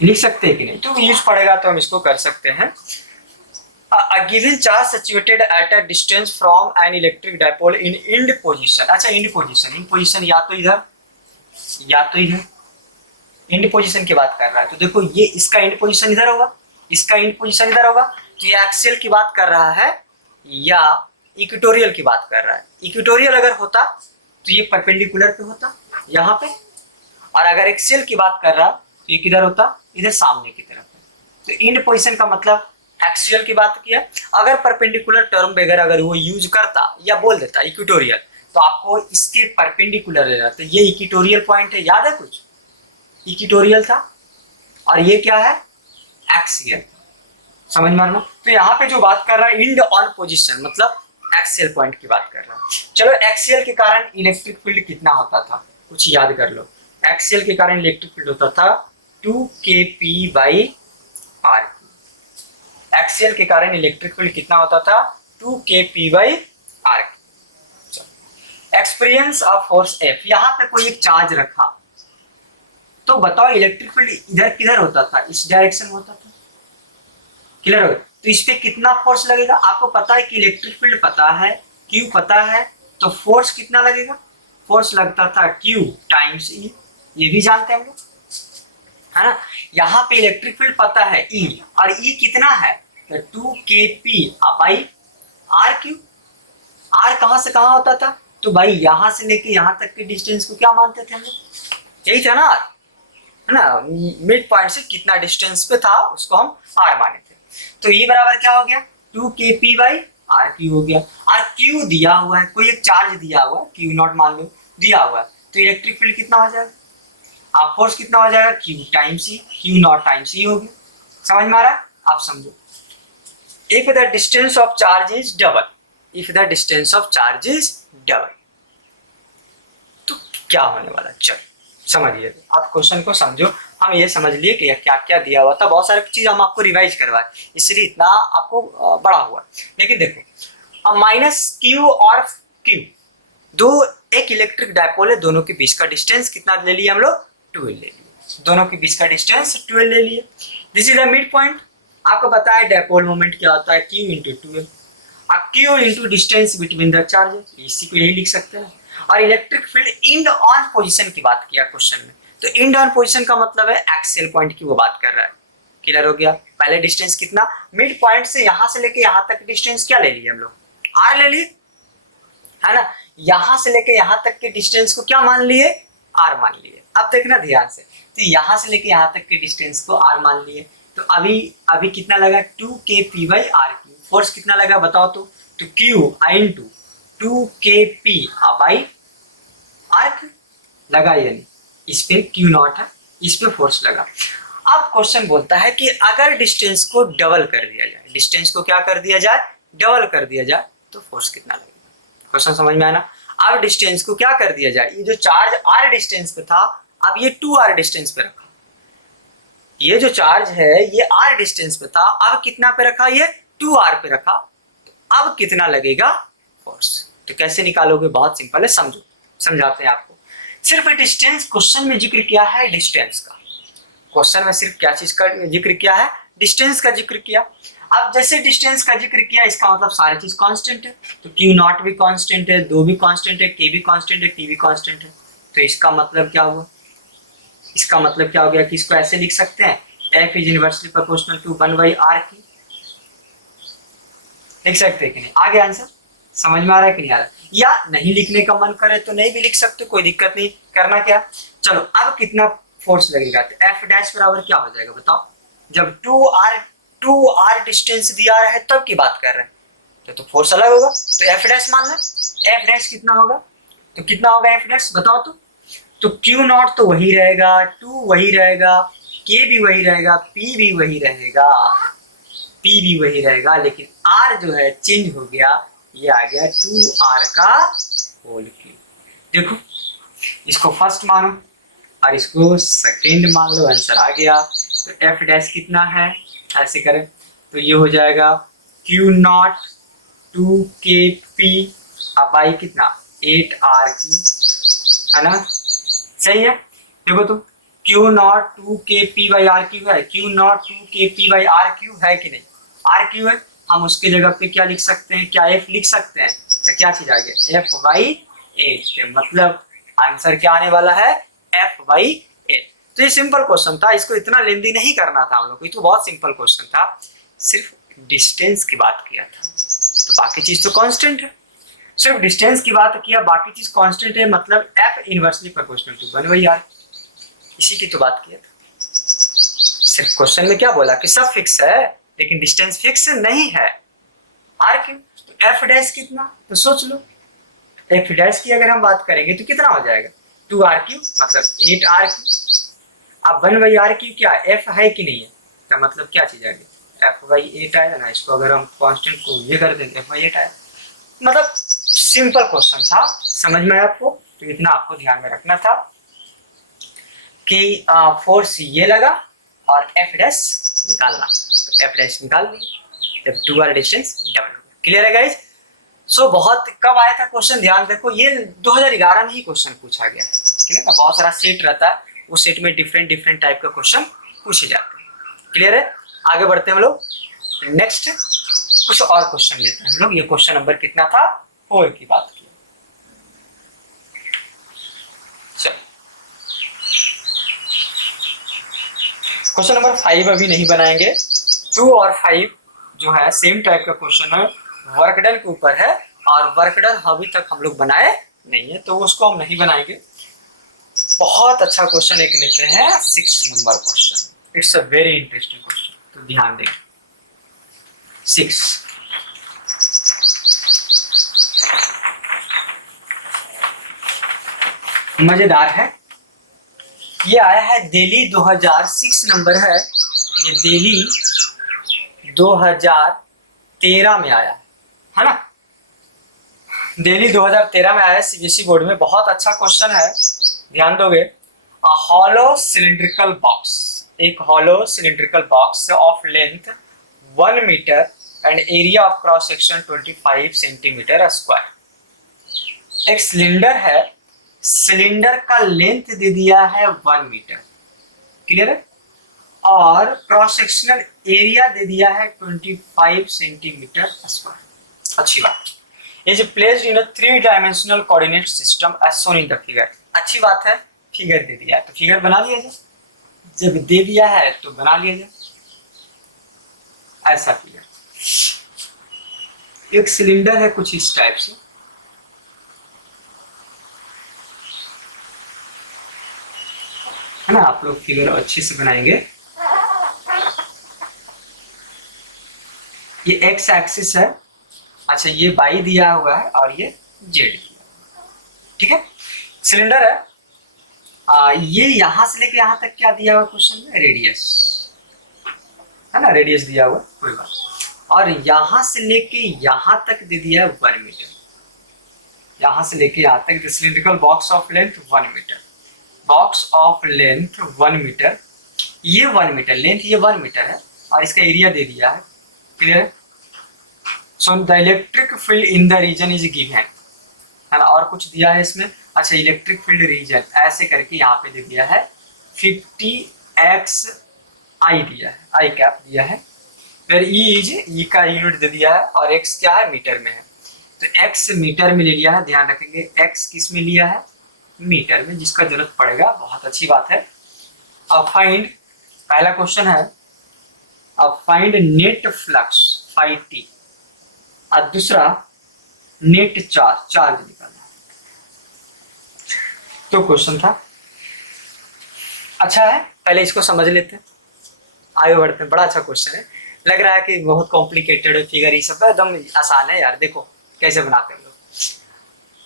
लिख सकते हैं कि नहीं तो यूज पड़ेगा तो हम इसको कर सकते हैं। A given charge situated at a distance from an electric dipole in end position। अच्छा end position या तो इधर end position की बात कर रहा है तो देखो ये इसका end position इधर होगा इसका end position इधर होगा तो ये एक्सियल की बात कर रहा है या इक्वेटोरियल की बात कर रहा है। इक्वेटोरियल अगर होता तो ये परपेंडिकुलर पे होता यहाँ पे और अगर एक्सियल की बात कर रहा तो ये किधर होता इधर सामने की तरफ। तो end position का मतलब एक्सियल की बात किया अगर परपेंडिकुलर टर्म वगैरह अगर वो यूज करता या बोल देता इक्वेटोरियल तो आपको इसके परपेंडिकुलर लेना तो ये इक्वेटोरियल पॉइंट है याद है कुछ इक्वेटोरियल था और ये क्या है एक्सियल समझ में आना। तो यहाँ पे जो बात कर रहा है इंड ऑन पोजीशन मतलब एक्सियल पॉइंट की बात कर रहा है। चलो एक्सियल के कारण इलेक्ट्रिक फील्ड कितना होता था कुछ याद कर लो एक्सियल के कारण इलेक्ट्रिक फील्ड होता था 2kp/r। एक्सियल के कारण इलेक्ट्रिक फील्ड कितना होता था 2kp/r। Experience of force F यहाँ पे कोई एक चार्ज रखा तो बताओ इलेक्ट्रिक फील्ड इधर किधर होता था इस डायरेक्शन में होता था क्लियर हो तो इस पे कितना फोर्स लगेगा आपको पता है कि इलेक्ट्रिक फील्ड पता है Q पता है तो फोर्स कितना लगेगा फोर्स लगता था Q टाइम्स E ये भी जानते हैं हम लोग है ना। यहाँ पे इलेक्ट्रिक फील्ड पता है E और E कितना है तो 2kp/r3। R कहाँ से कहाँ होता था तो भाई यहाँ से लेके यहाँ तक के डिस्टेंस को क्या मानते थे हम लोग यही था ना है ना मिड पॉइंट से कितना डिस्टेंस पे था उसको हम R माने थे। तो E बराबर क्या हो गया 2kp/r आर क्यू हो गया। आर क्यू दिया हुआ है, कोई एक चार्ज दिया हुआ है क्यू नॉट मान लो दिया हुआ है, तो इलेक्ट्रिक फील्ड कितना हो जाएगा, आप फोर्स कितना हो जाएगा, q times c, q naught times c होगी। समझ में आ रहा है, आप समझो। If the distance of charge is double, if the distance of charge is double, तो क्या होने वाला, चलो समझिए, आप क्वेश्चन को समझो। हम ये समझ लिए कि क्या क्या दिया हुआ था, बहुत सारी चीज हम आपको रिवाइज करवाए, इसलिए इतना आपको बड़ा हुआ। लेकिन देखो, माइनस क्यू और क्यू दो एक इलेक्ट्रिक डायपोल है, दोनों के बीच का डिस्टेंस कितना ले लिया हम लोग, 12 ले लिया, दोनों के बीच का डिस्टेंस 12 ले लिए। This is the mid point. आपको पता है डायपोल मोमेंट क्या होता है, q into 12, q into distance between the charge, इसी को यही लिख सकते हैं। और electric field end on position की बात किया क्वेश्चन में, तो इंड ऑन पोजीशन का मतलब है एक्सियल पॉइंट की वो बात कर रहा है। क्लियर हो गया, पहले डिस्टेंस कितना, मिड पॉइंट से यहां से लेके यहां तक डिस्टेंस क्या ले लिए हम लोग, आर ले लिए, है ना। यहां से लेके यहां तक के डिस्टेंस को क्या मान लिए, आर मान लिए। अब देखना ध्यान से, तो यहां से लेके यहां तक के डिस्टेंस को आर मान लिए, तो अभी अभी कितना लगा, 2kp/r क्यू, फोर्स कितना लगा बताओ तो Q I into 2kp/r Q लगा, यानी इस पे क्यू नॉट है, इस पे फोर्स लगा। अब क्वेश्चन बोलता है कि अगर डिस्टेंस को डबल कर दिया जाए, डिस्टेंस को क्या कर दिया जाए, डबल कर दिया जाए, तो फोर्स कितना लगेगा। क्वेश्चन समझ में आना। अब डिस्टेंस को क्या कर दिया जाए, ये जो चार्ज आर डिस्टेंस पे था, अब ये 2r डिस्टेंस पे रखा, ये जो चार्ज है ये r डिस्टेंस पे था, अब कितना पे रखा, ये 2r पे रखा, तो अब कितना लगेगा फोर्स। तो कैसे निकालोगे, बहुत सिंपल है, समझो, समझाते हैं आपको। सिर्फ डिस्टेंस क्वेश्चन में जिक्र किया है, डिस्टेंस का, क्वेश्चन में सिर्फ क्या चीज का जिक्र किया है, डिस्टेंस का जिक्र किया। अब जैसे डिस्टेंस का जिक्र किया, इसका मतलब सारी चीज कांस्टेंट है, तो क्यू नॉट भी कांस्टेंट है, दो भी कांस्टेंट है, के भी कांस्टेंट है, टी भी कांस्टेंट है, तो इसका मतलब क्या हुआ, इसका मतलब क्या हो गया कि इसको ऐसे लिख सकते हैं, F is inversely proportional to 1/r की, लिख सकते हैं कि नहीं, आ गया आंसर, समझ में आ रहा है कि नहीं आ रहा है, या नहीं लिखने का मन करे तो नहीं भी लिख सकते, कोई दिक्कत नहीं, करना क्या। चलो अब कितना फोर्स लगेगा, तो एफ डैश बराबर क्या हो जाएगा बताओ, जब 2r डिस्टेंस दिया है तब की बात कर रहे हैं, तो फोर्स अलग होगा, तो एफ डैश मान लें, एफ डैश कितना होगा, तो कितना होगा एफ डैश बताओ तो क्यू नॉट तो वही रहेगा, 2 वही रहेगा, के भी वही रहेगा, पी भी वही रहेगा, पी भी वही रहेगा, लेकिन आर जो है चेंज हो गया, ये आ गया 2r का होल क्यूब। देखो, इसको फर्स्ट मानो और इसको सेकेंड मान लो, आंसर आ गया। तो एफ डैश कितना है, ऐसे करें तो ये हो जाएगा क्यू नॉट 2kp बाई कितना 8r की, है ना, सही है। देखो तो क्यू नॉट 2kp/r क्यू है, क्यू नॉट 2kp/r क्यू है कि नहीं, r क्यू है, हम उसके जगह पे क्या लिख सकते हैं, क्या f लिख सकते हैं, तो क्या चीज आ गया f/8, मतलब आंसर क्या आने वाला है f/8। तो ये सिंपल क्वेश्चन था, इसको इतना लेंदी नहीं करना था हम लोग को, ये तो बहुत सिंपल क्वेश्चन था, सिर्फ डिस्टेंस की बात किया था, तो बाकी चीज तो कांस्टेंट है, सिर्फ डिस्टेंस की बात किया, बाकी चीज कांस्टेंट है, मतलब f inversely proportional to 1/r, इसी की तो बात किया था। सिर्फ क्वेश्चन में क्या बोला कि सब फिक्स है, लेकिन डिस्टेंस फिक्स नहीं है, r क्यों, तो f डैश कितना, तो सोच लो, f डैश की अगर हम बात करेंगे तो कितना हो जाएगा 2r क्यू, मतलब 8r क्यू। अब 1/r क्यू क्या f है कि नहीं है, तो मतलब क्या चीज आ गई f/8 आएगा ना, इसको अगर हम कांस्टेंट को ये कर देंगे f/8 आएगा, मतलब सिंपल क्वेश्चन था, समझ में आया आपको, तो इतना आपको ध्यान में रखना था कि फोर्स ये लगा और एफ डैश निकालना, तो एफ डैश निकाल दी जब 2r डिस्टेंस डबल हो गया। क्लियर है गाइस। सो बहुत कब आया था क्वेश्चन, ध्यान देखो, ये 2011 में ही क्वेश्चन पूछा गया है, क्लियर है, बहुत सारा सेट रहता है, उस सेट में डिफरेंट टाइप का क्वेश्चन पूछे जाते हैं। क्लियर है, आगे बढ़ते हैं हम लोग, नेक्स्ट कुछ और क्वेश्चन लेते हैं हम लोग। ये क्वेश्चन नंबर कितना था, 4 की बात की। क्वेश्चन नंबर 5 अभी नहीं बनाएंगे, 2 और 5 जो है सेम टाइप का क्वेश्चन है, वर्क डन के ऊपर है, और वर्क डन अभी तक हम लोग बनाए नहीं है, तो उसको हम नहीं बनाएंगे। बहुत अच्छा क्वेश्चन एक लेते हैं, 6 number question, it's a very interesting question, तो ध्यान दें। 6 मजेदार है। ये आया है दिल्ली 2006 नंबर है, ये दिल्ली 2013 में आया है ना, दिल्ली 2013 में आया सीबीएसई बोर्ड में। बहुत अच्छा क्वेश्चन है, ध्यान दोगे। अ हॉलो सिलिंड्रिकल बॉक्स, एक hollow cylindrical box of length 1 metre and area of cross section 25 centimetre square. एक सिलेंडर है, सिलेंडर का लेंथ दे दिया है 1 मीटर, क्लियर है, और क्रॉस सेक्शनल एरिया दे दिया है 25 सेंटीमीटर स्क्वायर। अच्छी बात। Is placed in a 3 dimensional coordinate system as shown in the figure. अच्छी बात है, फिगर दे दिया है तो फिगर बना लिया जाए, जब दे दिया है तो बना लिया जाए। ऐसा फिगर, एक सिलेंडर है कुछ इस टाइप से, है ना, आप लोग फिगर अच्छे से बनाएंगे। ये एक्स एक्सिस है, अच्छा ये वाई दिया हुआ है और ये जेड दिया, ठीक है। सिलेंडर है, ये यहां से लेके यहां तक क्या दिया हुआ क्वेश्चन में, रेडियस, है ना, रेडियस दिया हुआ, कोई बात। और यहां से लेके यहां तक दे दिया है 1 मीटर, यहां से लेके यहां तक cylindrical box of length 1 metre, box of length 1 metre, ये 1 मीटर लेंथ, ये 1 मीटर है और इसका एरिया दे दिया है, क्लियर है। So the electric field in the region is given, है ना, और कुछ दिया है इसमें। अच्छा इलेक्ट्रिक फील्ड रीजन ऐसे करके यहाँ पे दे दिया है 50x आई दिया है, आई कैप दिया है, फिर ई इज, ई का यूनिट दे दिया है और x क्या है, मीटर में है, तो x मीटर में ले लिया है, ध्यान रखेंगे x किस में लिया है, मीटर में, जिसका जरूरत पड़ेगा। बहुत अच्छी बात है। अब फाइंड, पहला क्वेश्चन है, अब find net flux five T, और दूसरा नेट चार्ज निकालना, तो क्वेश्चन था। अच्छा है, पहले इसको समझ लेते हैं, आगे बढ़ते हैं। बड़ा अच्छा क्वेश्चन है, लग रहा है कि बहुत कॉम्प्लिकेटेड है फिगर, ये सब एकदम आसान है यार, देखो कैसे बनाते हैं लोग।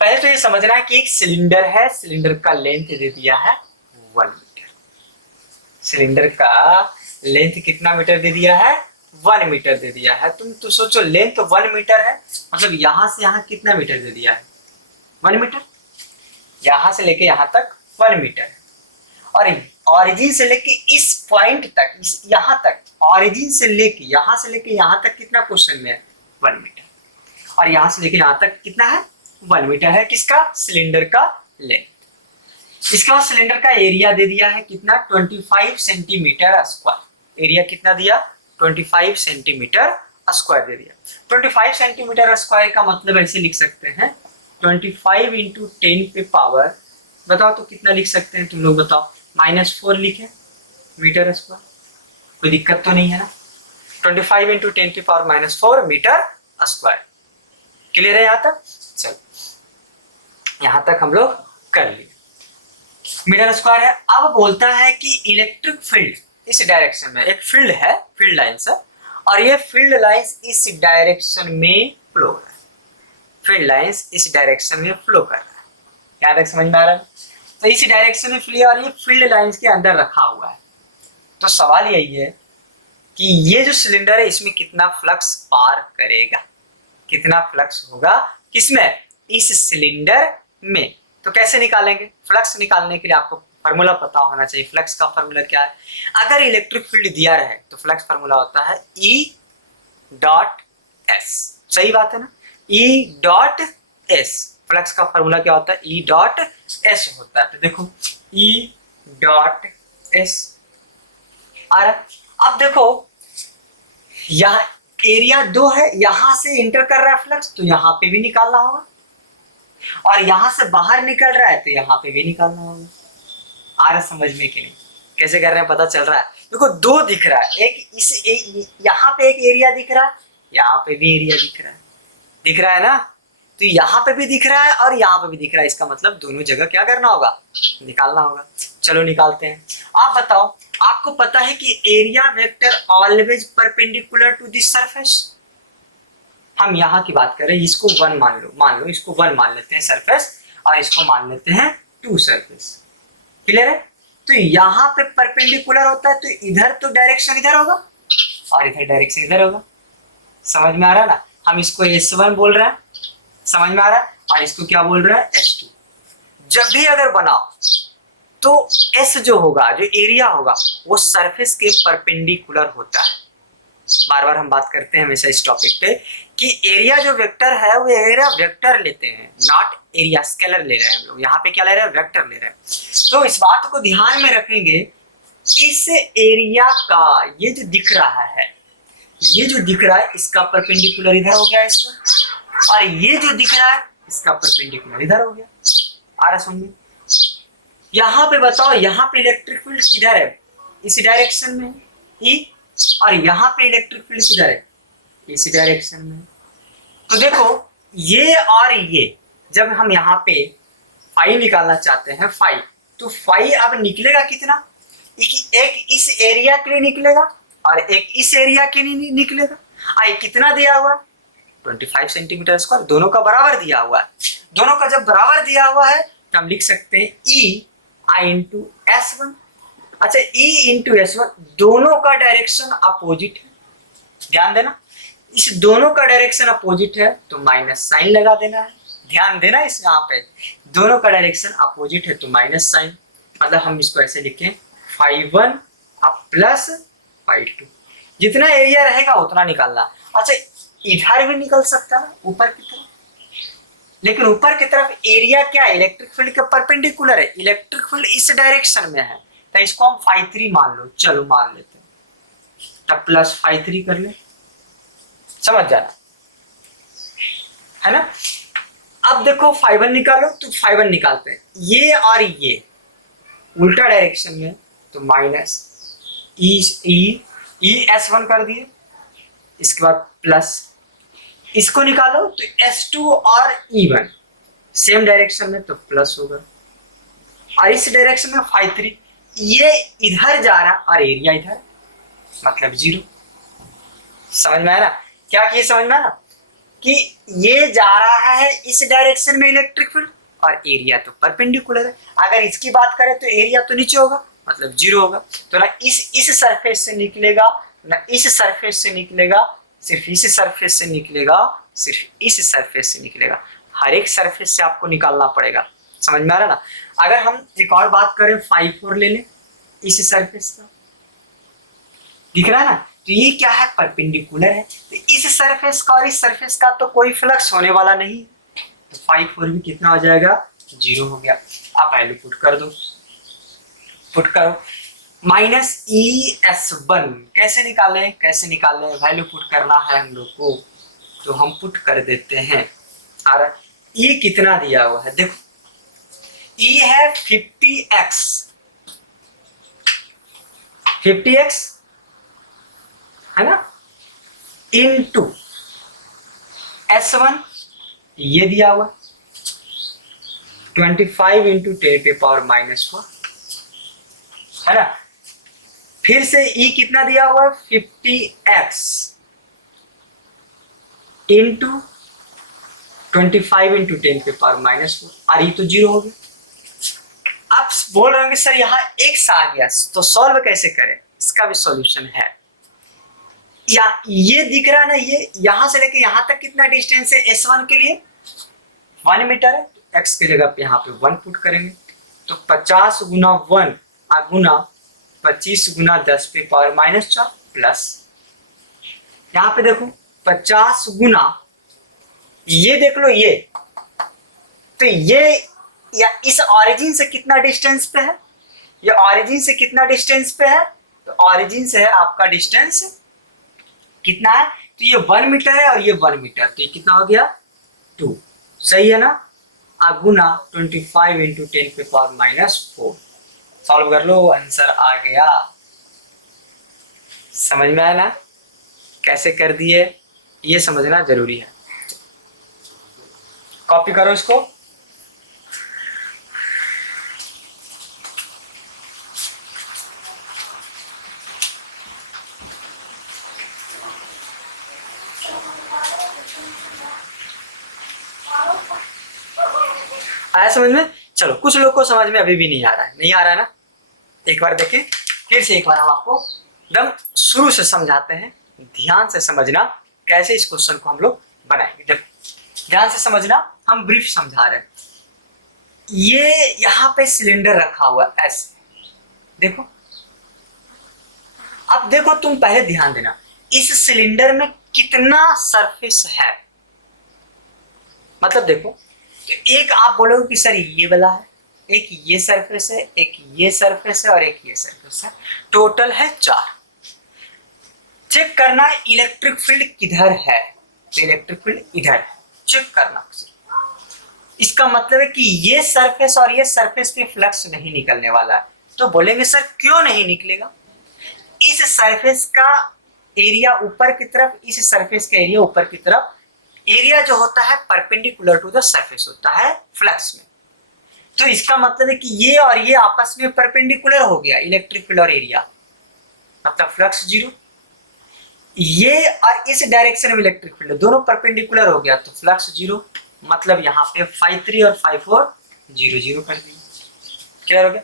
पहले तो ये समझना है कि एक सिलेंडर है, सिलेंडर का लेंथ दे दिया है 1 मीटर, सिलेंडर का लेंथ कितना मीटर दे दिया है, 1 मीटर दे दिया है। तुम तो सोचो लेंथ 1 मीटर है, मतलब यहां से यहां कितना मीटर दे दिया है, 1 मीटर, यहां से लेके यहां तक 1 मीटर है, और ऑरिजिन से लेके इस पॉइंट तक, इस यहां तक, ऑरिजिन से लेके यहां तक कितना क्वेश्चन में है, 1 मीटर, और यहां से लेके यहां तक कितना है, 1 मीटर है, किसका, सिलेंडर का लेंथ। इसके बाद सिलेंडर का एरिया दे दिया है कितना, 25 सेंटीमीटर स्क्वायर, एरिया कितना दिया, 25 सेंटीमीटर स्क्वायर दे दिया। 25 सेंटीमीटर स्क्वायर का मतलब ऐसे लिख सकते हैं, 25 इंटू 10 पे पावर, बताओ तो कितना लिख सकते हैं तुम लोग बताओ, -4 लिखे मीटर स्क्वायर, कोई दिक्कत तो नहीं है ना। 25 इंटू 10 की पावर -4 मीटर स्क्वायर, क्लियर है यहाँ तक, चलो यहाँ तक हम लोग कर लिए, मीटर स्क्वायर है। अब बोलता है कि इलेक्ट्रिक फील्ड इस डायरेक्शन में, एक फील्ड है, फील्ड लाइंस है, और ये फील्ड लाइंस इस डायरेक्शन में फ्लो हो रहा है, फील्ड लाइंस इस डायरेक्शन में फ्लो कर रहा है, यहाँ तक समझ में आ रहा है। तो इस डायरेक्शन में फ्लो और ये फील्ड लाइंस के अंदर रखा हुआ है, तो सवाल यही है कि ये जो सिलेंडर है इसमें कितना फ्लक्स पार करेगा, कितना फ्लक्स होगा, किसमें, इस सिलेंडर में। तो कैसे निकालेंगे, फ्लक्स निकालने के लिए आपको फार्मूला पता होना चाहिए। फ्लक्स का फार्मूला क्या है, अगर इलेक्ट्रिक फील्ड दिया रहे तो फ्लक्स फार्मूला होता है E डॉट S, सही बात है ना, E डॉट S, फ्लक्स का फार्मूला क्या होता है, E डॉट S होता है। तो देखो E डॉट S आ रहा। अब देखो यहाँ एरिया 2 है, यहां से इंटर कर रहा है फ्लक्स, तो यहाँ पे भी निकालना होगा, और यहां से बाहर निकल रहा है तो यहाँ पे भी निकालना होगा। आ रहा समझ में कि नहीं, कैसे कर रहे हैं पता चल रहा है। देखो 2 दिख रहा है, एक यहाँ पे एक एरिया दिख रहा है, यहाँ पे भी एरिया दिख रहा है ना, तो यहाँ पे भी दिख रहा है और यहाँ पे भी दिख रहा है, इसका मतलब दोनों जगह क्या करना होगा, निकालना होगा। चलो निकालते हैं। आप बताओ, आपको पता है कि area vector always perpendicular to this surface. हम यहाँ की बात करें, इसको 1 मान लो इसको 1 मान लेते हैं सरफेस, और इसको मान लेते हैं टू सरफेस। क्लियर है? तो यहाँ पे परपेंडिकुलर होता है तो इधर तो डायरेक्शन इधर होगा और इधर डायरेक्शन इधर होगा। समझ में आ रहा है ना? हम इसको S1 बोल रहे हैं, समझ में आ रहा है, और इसको क्या बोल रहे हैं, S2। जब भी अगर बनाओ तो S जो होगा, जो एरिया होगा, वो सरफेस के परपेंडिकुलर होता है। बार बार हम बात करते हैं हमेशा इस टॉपिक पे कि एरिया जो वेक्टर है वो एरिया वेक्टर लेते हैं, नॉट एरिया स्केलर ले रहे हैं हम लोग। यहाँ पे क्या ले रहे हैं, वेक्टर ले रहे हैं। तो इस बात को ध्यान में रखेंगे, इस एरिया का ये जो दिख रहा है, ये जो दिख रहा है इसका परपेंडिकुलर इधर हो गया इसमें, और ये जो दिख रहा है इसका परपेंडिकुलर इधर हो गया। आ रहा समझ में? यहाँ पे बताओ, यहाँ पे इलेक्ट्रिक फील्ड किधर है, इस डायरेक्शन में E, और यहाँ पे इलेक्ट्रिक फील्ड किधर है, इस डायरेक्शन में। तो देखो ये और ये, जब हम यहाँ पे फाई निकालना चाहते हैं, फाई, तो फाई अब निकलेगा कितना, एक इस एरिया के लिए निकलेगा और एक इस एरिया के लिए निकलेगा। आई कितना दिया हुआ, 25 सेंटीमीटर स्क्वायर, दोनों का बराबर दिया हुआ है। दोनों का जब बराबर दिया हुआ है तो हम लिख सकते हैं E इंटू S1। अच्छा, E इंटू S1, दोनों का डायरेक्शन अपोजिट है, ध्यान देना, इस दोनों का डायरेक्शन अपोजिट है तो माइनस साइन लगा देना है। ध्यान देना इस, यहाँ पे दोनों का डायरेक्शन अपोजिट है तो माइनस साइन, मतलब हम इसको ऐसे लिखें φ1 प्लस φ2। जितना एरिया रहेगा उतना निकालना। अच्छा, इधर भी निकल सकता है ऊपर की तरफ, लेकिन ऊपर की तरफ एरिया क्या है, इलेक्ट्रिक फील्ड के परपेंडिकुलर है, इलेक्ट्रिक फील्ड इस डायरेक्शन में है, तो इसको हम φ3 मान लो, चलो मान लेते हैं, तब प्लस φ3 कर ले, समझ जाना है ना। अब देखो φ1 निकालो, तो φ1 निकालते हैं, ये और ये उल्टा डायरेक्शन में, तो माइनस ई S1 कर दिए, इसके बाद प्लस, इसको निकालो तो S2 और E1 सेम डायरेक्शन में तो प्लस होगा, और इस डायरेक्शन में φ3, ये इधर जा रहा और एरिया इधर, मतलब 0। समझ में आया ना क्या किए, समझ में आया ना कि ये जा रहा है इस डायरेक्शन में इलेक्ट्रिक फील्ड और एरिया तो परपेंडिकुलर है। अगर इसकी बात करें तो एरिया तो नीचे होगा, मतलब 0 होगा, तो ना इस सरफेस से निकलेगा, ना इस सरफेस से निकलेगा, सिर्फ इस सरफेस से निकलेगा, सिर्फ इस सरफेस से निकलेगा। हर एक सरफेस से आपको निकालना पड़ेगा, समझ में आ रहा ना। अगर हम एक और बात करें, φ4 ले लें, इस सरफेस का दिख रहा है ना, तो ये क्या है, परपेंडिकुलर है, तो इस सरफेस का और इस सरफेस का तो कोई फ्लक्स होने वाला नहीं, तो φ4 भी कितना हो जाएगा, 0 हो गया। अब वैल्यू पुट कर दो, पुट करो, माइनस ES1 कैसे निकालें, वैल्यू पुट करना है हम लोग को, तो हम पुट कर देते हैं। और E कितना दिया हुआ है, देखो E है 50x है ना, इनटू S1 ये दिया हुआ 25 इंटू 10⁻⁻4 है ना। फिर से E कितना दिया हुआ है, 50x इंटू 25 इंटू 10⁻⁻4, और ये तो 0 हो गया। आप बोल रहे होंगे सर यहाँ x आ गया, तो सॉल्व कैसे करें, इसका भी सॉल्यूशन है। या ये दिख रहा ना, ये यहां से लेके यहां तक कितना डिस्टेंस है S1 के लिए, 1 मीटर है, तो x की जगह पे यहाँ पे 1 पुट करेंगे, तो 50 गुना 1 गुना 25 गुना 10⁻⁻4 प्लस, यहाँ पे देखो 50 गुना, ये देख लो ये, तो ये या इस ऑरिजिन से कितना डिस्टेंस पे है, ये ऑरिजिन से कितना डिस्टेंस पे है, तो ऑरिजिन से है आपका डिस्टेंस कितना है, तो ये 1 मीटर है और ये 1 मीटर, तो ये कितना हो गया 2, सही है ना। गुना 25 इंटू 10⁻⁻4, सॉल्व कर लो, आंसर आ गया। समझ में आया ना कैसे कर दिए, ये समझना जरूरी है। कॉपी करो इसको, आया समझ में। चलो कुछ लोग को समझ में अभी भी नहीं आ रहा है, नहीं आ रहा है ना? एक बार देखें, फिर से एक बार हम आपको एकदम शुरू से समझाते हैं, ध्यान से समझना कैसे इस क्वेश्चन को हम लोग बनाएंगे। देखो ध्यान से समझना, हम ब्रीफ समझा रहे हैं। ये यहाँ पे सिलेंडर रखा हुआ है ऐसे, देखो। अब देखो तुम पहले ध्यान देना, इस सिलेंडर में कितना सरफेस है। मतलब देखो, एक आप बोलोगे कि सर ये वाला है, एक ये सरफेस है, एक ये सरफेस है और एक ये सरफेस है, टोटल है 4। चेक करना इलेक्ट्रिक फील्ड किधर है, तो इलेक्ट्रिक फील्ड इधर है, चेक करना। इसका मतलब है कि ये सरफेस और ये सरफेस पे फ्लक्स नहीं निकलने वाला है। तो बोलेंगे सर क्यों नहीं निकलेगा? इस सरफेस का एरिया ऊपर की तरफ, इस सरफेस का एरिया ऊपर की तरफ, एरिया जो होता है परपेंडिकुलर टू द सरफेस होता है फ्लक्स में। तो इसका मतलब है कि ये और ये आपस में परपेंडिकुलर हो गया, इलेक्ट्रिक फील्ड और एरिया, मतलब फ्लक्स 0। ये और इस डायरेक्शन में इलेक्ट्रिक फील्ड दोनों परपेंडिकुलर हो गया, तो फ्लक्स 0। मतलब यहाँ पे 5-3 और 5-4 0-0 कर दिए। क्लियर हो गया?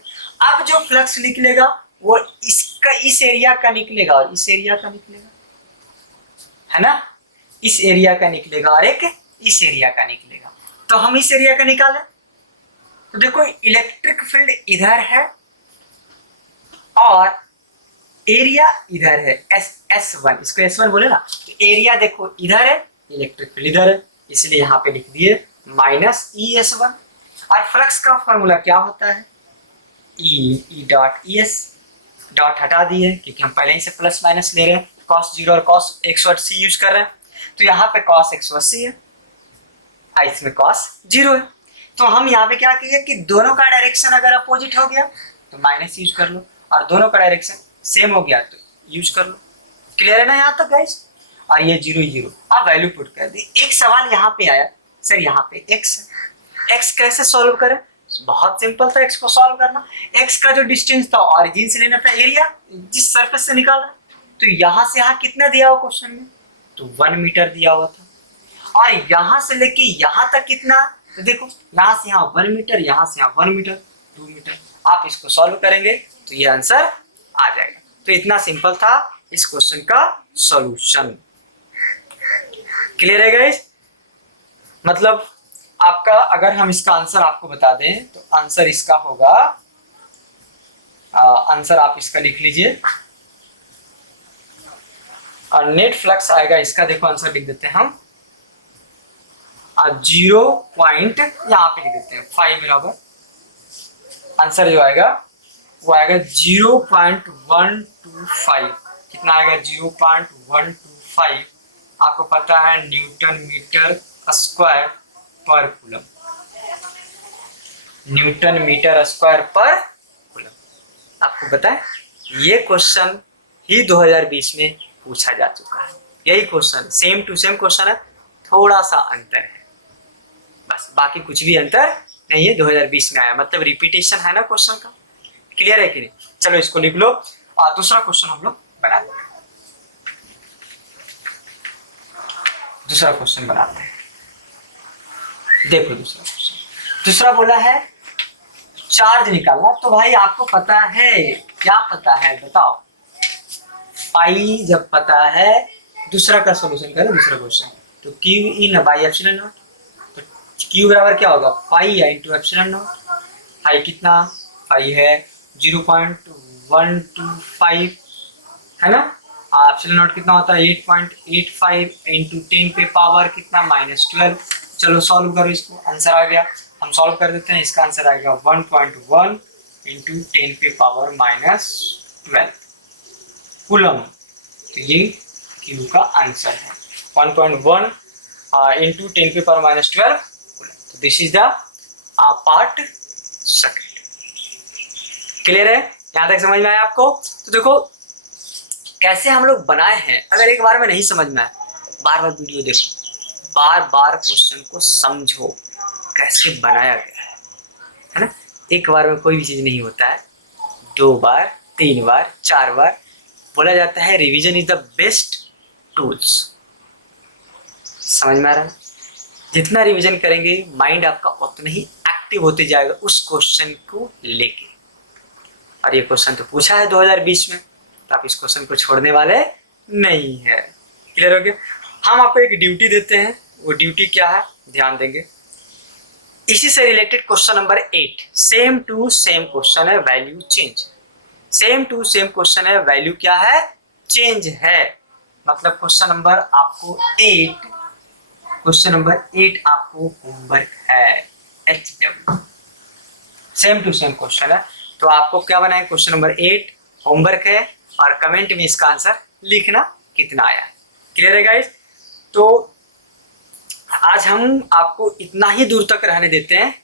अब जो फ्लक्स निकलेगा वो इसका, इस एरिया का निकलेगा और इस एरिया का निकलेगा, है ना? इस एरिया का निकलेगा और एक इस एरिया का निकलेगा। तो हम इस एरिया का निकालें, तो देखो इलेक्ट्रिक फील्ड इधर है और एरिया इधर है, S1, इसको S1 बोले ना। तो एरिया देखो इधर है, इलेक्ट्रिक फील्ड इधर है, इसलिए यहाँ पे लिख दिए -ES1। और फ्लक्स का फॉर्मूला क्या होता है? E डॉट ES, डॉट हटा दिए क्योंकि हम पहले ही से प्लस माइनस ले रहे हैं, cos 0 और cos 180 यूज कर रहे हैं। तो यहाँ पे cos 180 है, इसमें cos 0 है। तो हम यहाँ पे क्या किए कि दोनों का डायरेक्शन अगर अपोजिट हो गया तो माइनस यूज कर लो, और दोनों का डायरेक्शन सेम हो गया तो यूज कर लो। क्लियर है ना यहाँ तक गाइस? और ये 0-0, अब वैल्यू पुट कर दी। एक सवाल यहाँ पे आया, सर यहाँ पे x है, x कैसे सॉल्व करें? बहुत सिंपल था x को सॉल्व करना। x का जो डिस्टेंस था ऑरिजिन से लेना था एरिया, जिस सरफेस से निकाल रहा, तो यहाँ से यहाँ कितना दिया हुआ क्वेश्चन में? तो 1 मीटर दिया हुआ था। और यहाँ से लेके यहाँ तक कितना? तो देखो यहाँ से यहाँ 1 मीटर, यहाँ से यहाँ 1 मीटर, 2 मीटर। आप इसको सॉल्व करेंगे तो ये आंसर आ जाएगा। तो इतना सिंपल था इस क्वेश्चन का सॉल्यूशन। क्लियर है गाइस? मतलब आपका, अगर हम इसका आंसर आपको बता दें तो आंसर इसका होगा, आंसर आप इसका लिख लीजिए, और नेट फ्लक्स आएगा इसका, देखो आंसर लिख देते हैं हम 0 पॉइंट, यहाँ पे लिख देते हैं 5 बराबर, आंसर जो आएगा वो आएगा 0.125। कितना आएगा? 0.125। आपको पता है न्यूटन मीटर स्क्वायर पर कूलम, न्यूटन मीटर स्क्वायर पर कूलम। आपको पता है ये क्वेश्चन ही 2020 में पूछा जा चुका है। यही question same to same question है, थोड़ा सा अंतर है बस, बाकी कुछ भी अंतर नहीं है। 2020 में आया, मतलब रिपीटेशन है ना क्वेश्चन का। क्लियर है कि नहीं? चलो इसको लिख लो और दूसरा क्वेश्चन हम लोग बनाते हैं। दूसरा क्वेश्चन बनाते हैं। देखो दूसरा क्वेश्चन, दूसरा बोला है चार्ज निकालना। तो भाई आपको पता है, क्या पता है बताओ? पाई जब पता है, दूसरा का सॉल्यूशन करें। दूसरा क्वेश्चन तो q in by epsilon naught, तो क्यू बराबर क्या होगा? Pi into epsilon naught. Pi कितना? पाई है 0.125, है ना? एप्सिलॉन नॉट कितना होता है? 8.85 इंटू 10 पे पावर कितना? -12। चलो सॉल्व करो इसको, आंसर आ गया। हम सॉल्व कर देते हैं, इसका आंसर आएगा 1.1 इंटू 10 पे पावर -12 कूलम। तो ये क्यू का आंसर है 1.1 इंटू 10 पे पावर -12 कूलम। तो this is the part second. Clear है? यहाँ तक समझ में आया आपको? तो देखो कैसे हम लोग बनाए हैं। अगर एक बार में नहीं समझ में आए, बार बार वीडियो देखो, बार बार क्वेश्चन को समझो कैसे बनाया गया है ना? एक बार में कोई भी चीज़ नहीं होता है, 2 बार 3 बार 4 बार। बोला जाता है revision is the best tools. समझ में आ रहा है? जितना रिवीजन करेंगे माइंड आपका उतना ही एक्टिव होते जाएगा उस क्वेश्चन को लेके। और ये क्वेश्चन तो पूछा है 2020 में, तो आप इस क्वेश्चन को छोड़ने वाले नहीं है। क्लियर हो गया? हम आपको एक ड्यूटी देते हैं, वो ड्यूटी क्या है ध्यान देंगे। इसी से related question number 8, same to same question है, value change. Same to same question है, वैल्यू क्या है, चेंज है। मतलब क्वेश्चन नंबर 8 आपको होमवर्क है, HW। Same to same question है, तो आपको क्या बनाए, क्वेश्चन नंबर 8 होमवर्क है, और कमेंट में इसका आंसर लिखना कितना आया है। क्लियर है गाइस? तो आज हम आपको इतना ही दूर तक रहने देते हैं,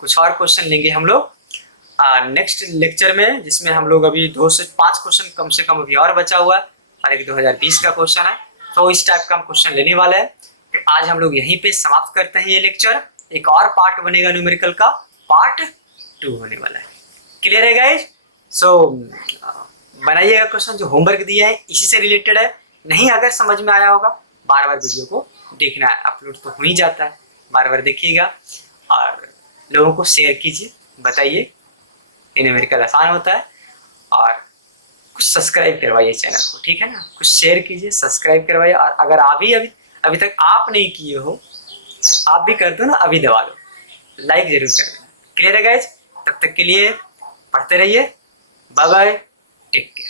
कुछ और क्वेश्चन लेंगे हम लोग नेक्स्ट लेक्चर में, जिसमें हम लोग अभी 2 से 5 क्वेश्चन कम से कम अभी और बचा हुआ है, और एक 2020 का क्वेश्चन है, तो इस टाइप का हम क्वेश्चन लेने वाले हैं। तो आज हम लोग यहीं पे समाप्त करते हैं ये लेक्चर। एक और पार्ट बनेगा न्यूमेरिकल का, पार्ट 2 होने वाला है। क्लियर है गाइज? सो बनाइएगा क्वेश्चन, जो होमवर्क दिया है इसी से रिलेटेड है। नहीं अगर समझ में आया होगा, बार बार वीडियो को देखना है, अपलोड तो हो ही जाता है, बार बार देखिएगा और लोगों को शेयर कीजिए, बताइए ये न्यूमेरिकल आसान होता है, और कुछ सब्सक्राइब करवाइए चैनल को, ठीक है ना, कुछ शेयर कीजिए, सब्सक्राइब करवाइए। और अगर अभी तक आप नहीं किए हो, तो आप भी कर दो ना, अभी दबा दो, लाइक जरूर कर देना। क्लियर है गाइज? तब तक के लिए पढ़ते रहिए, बाय बाय, टेक केयर।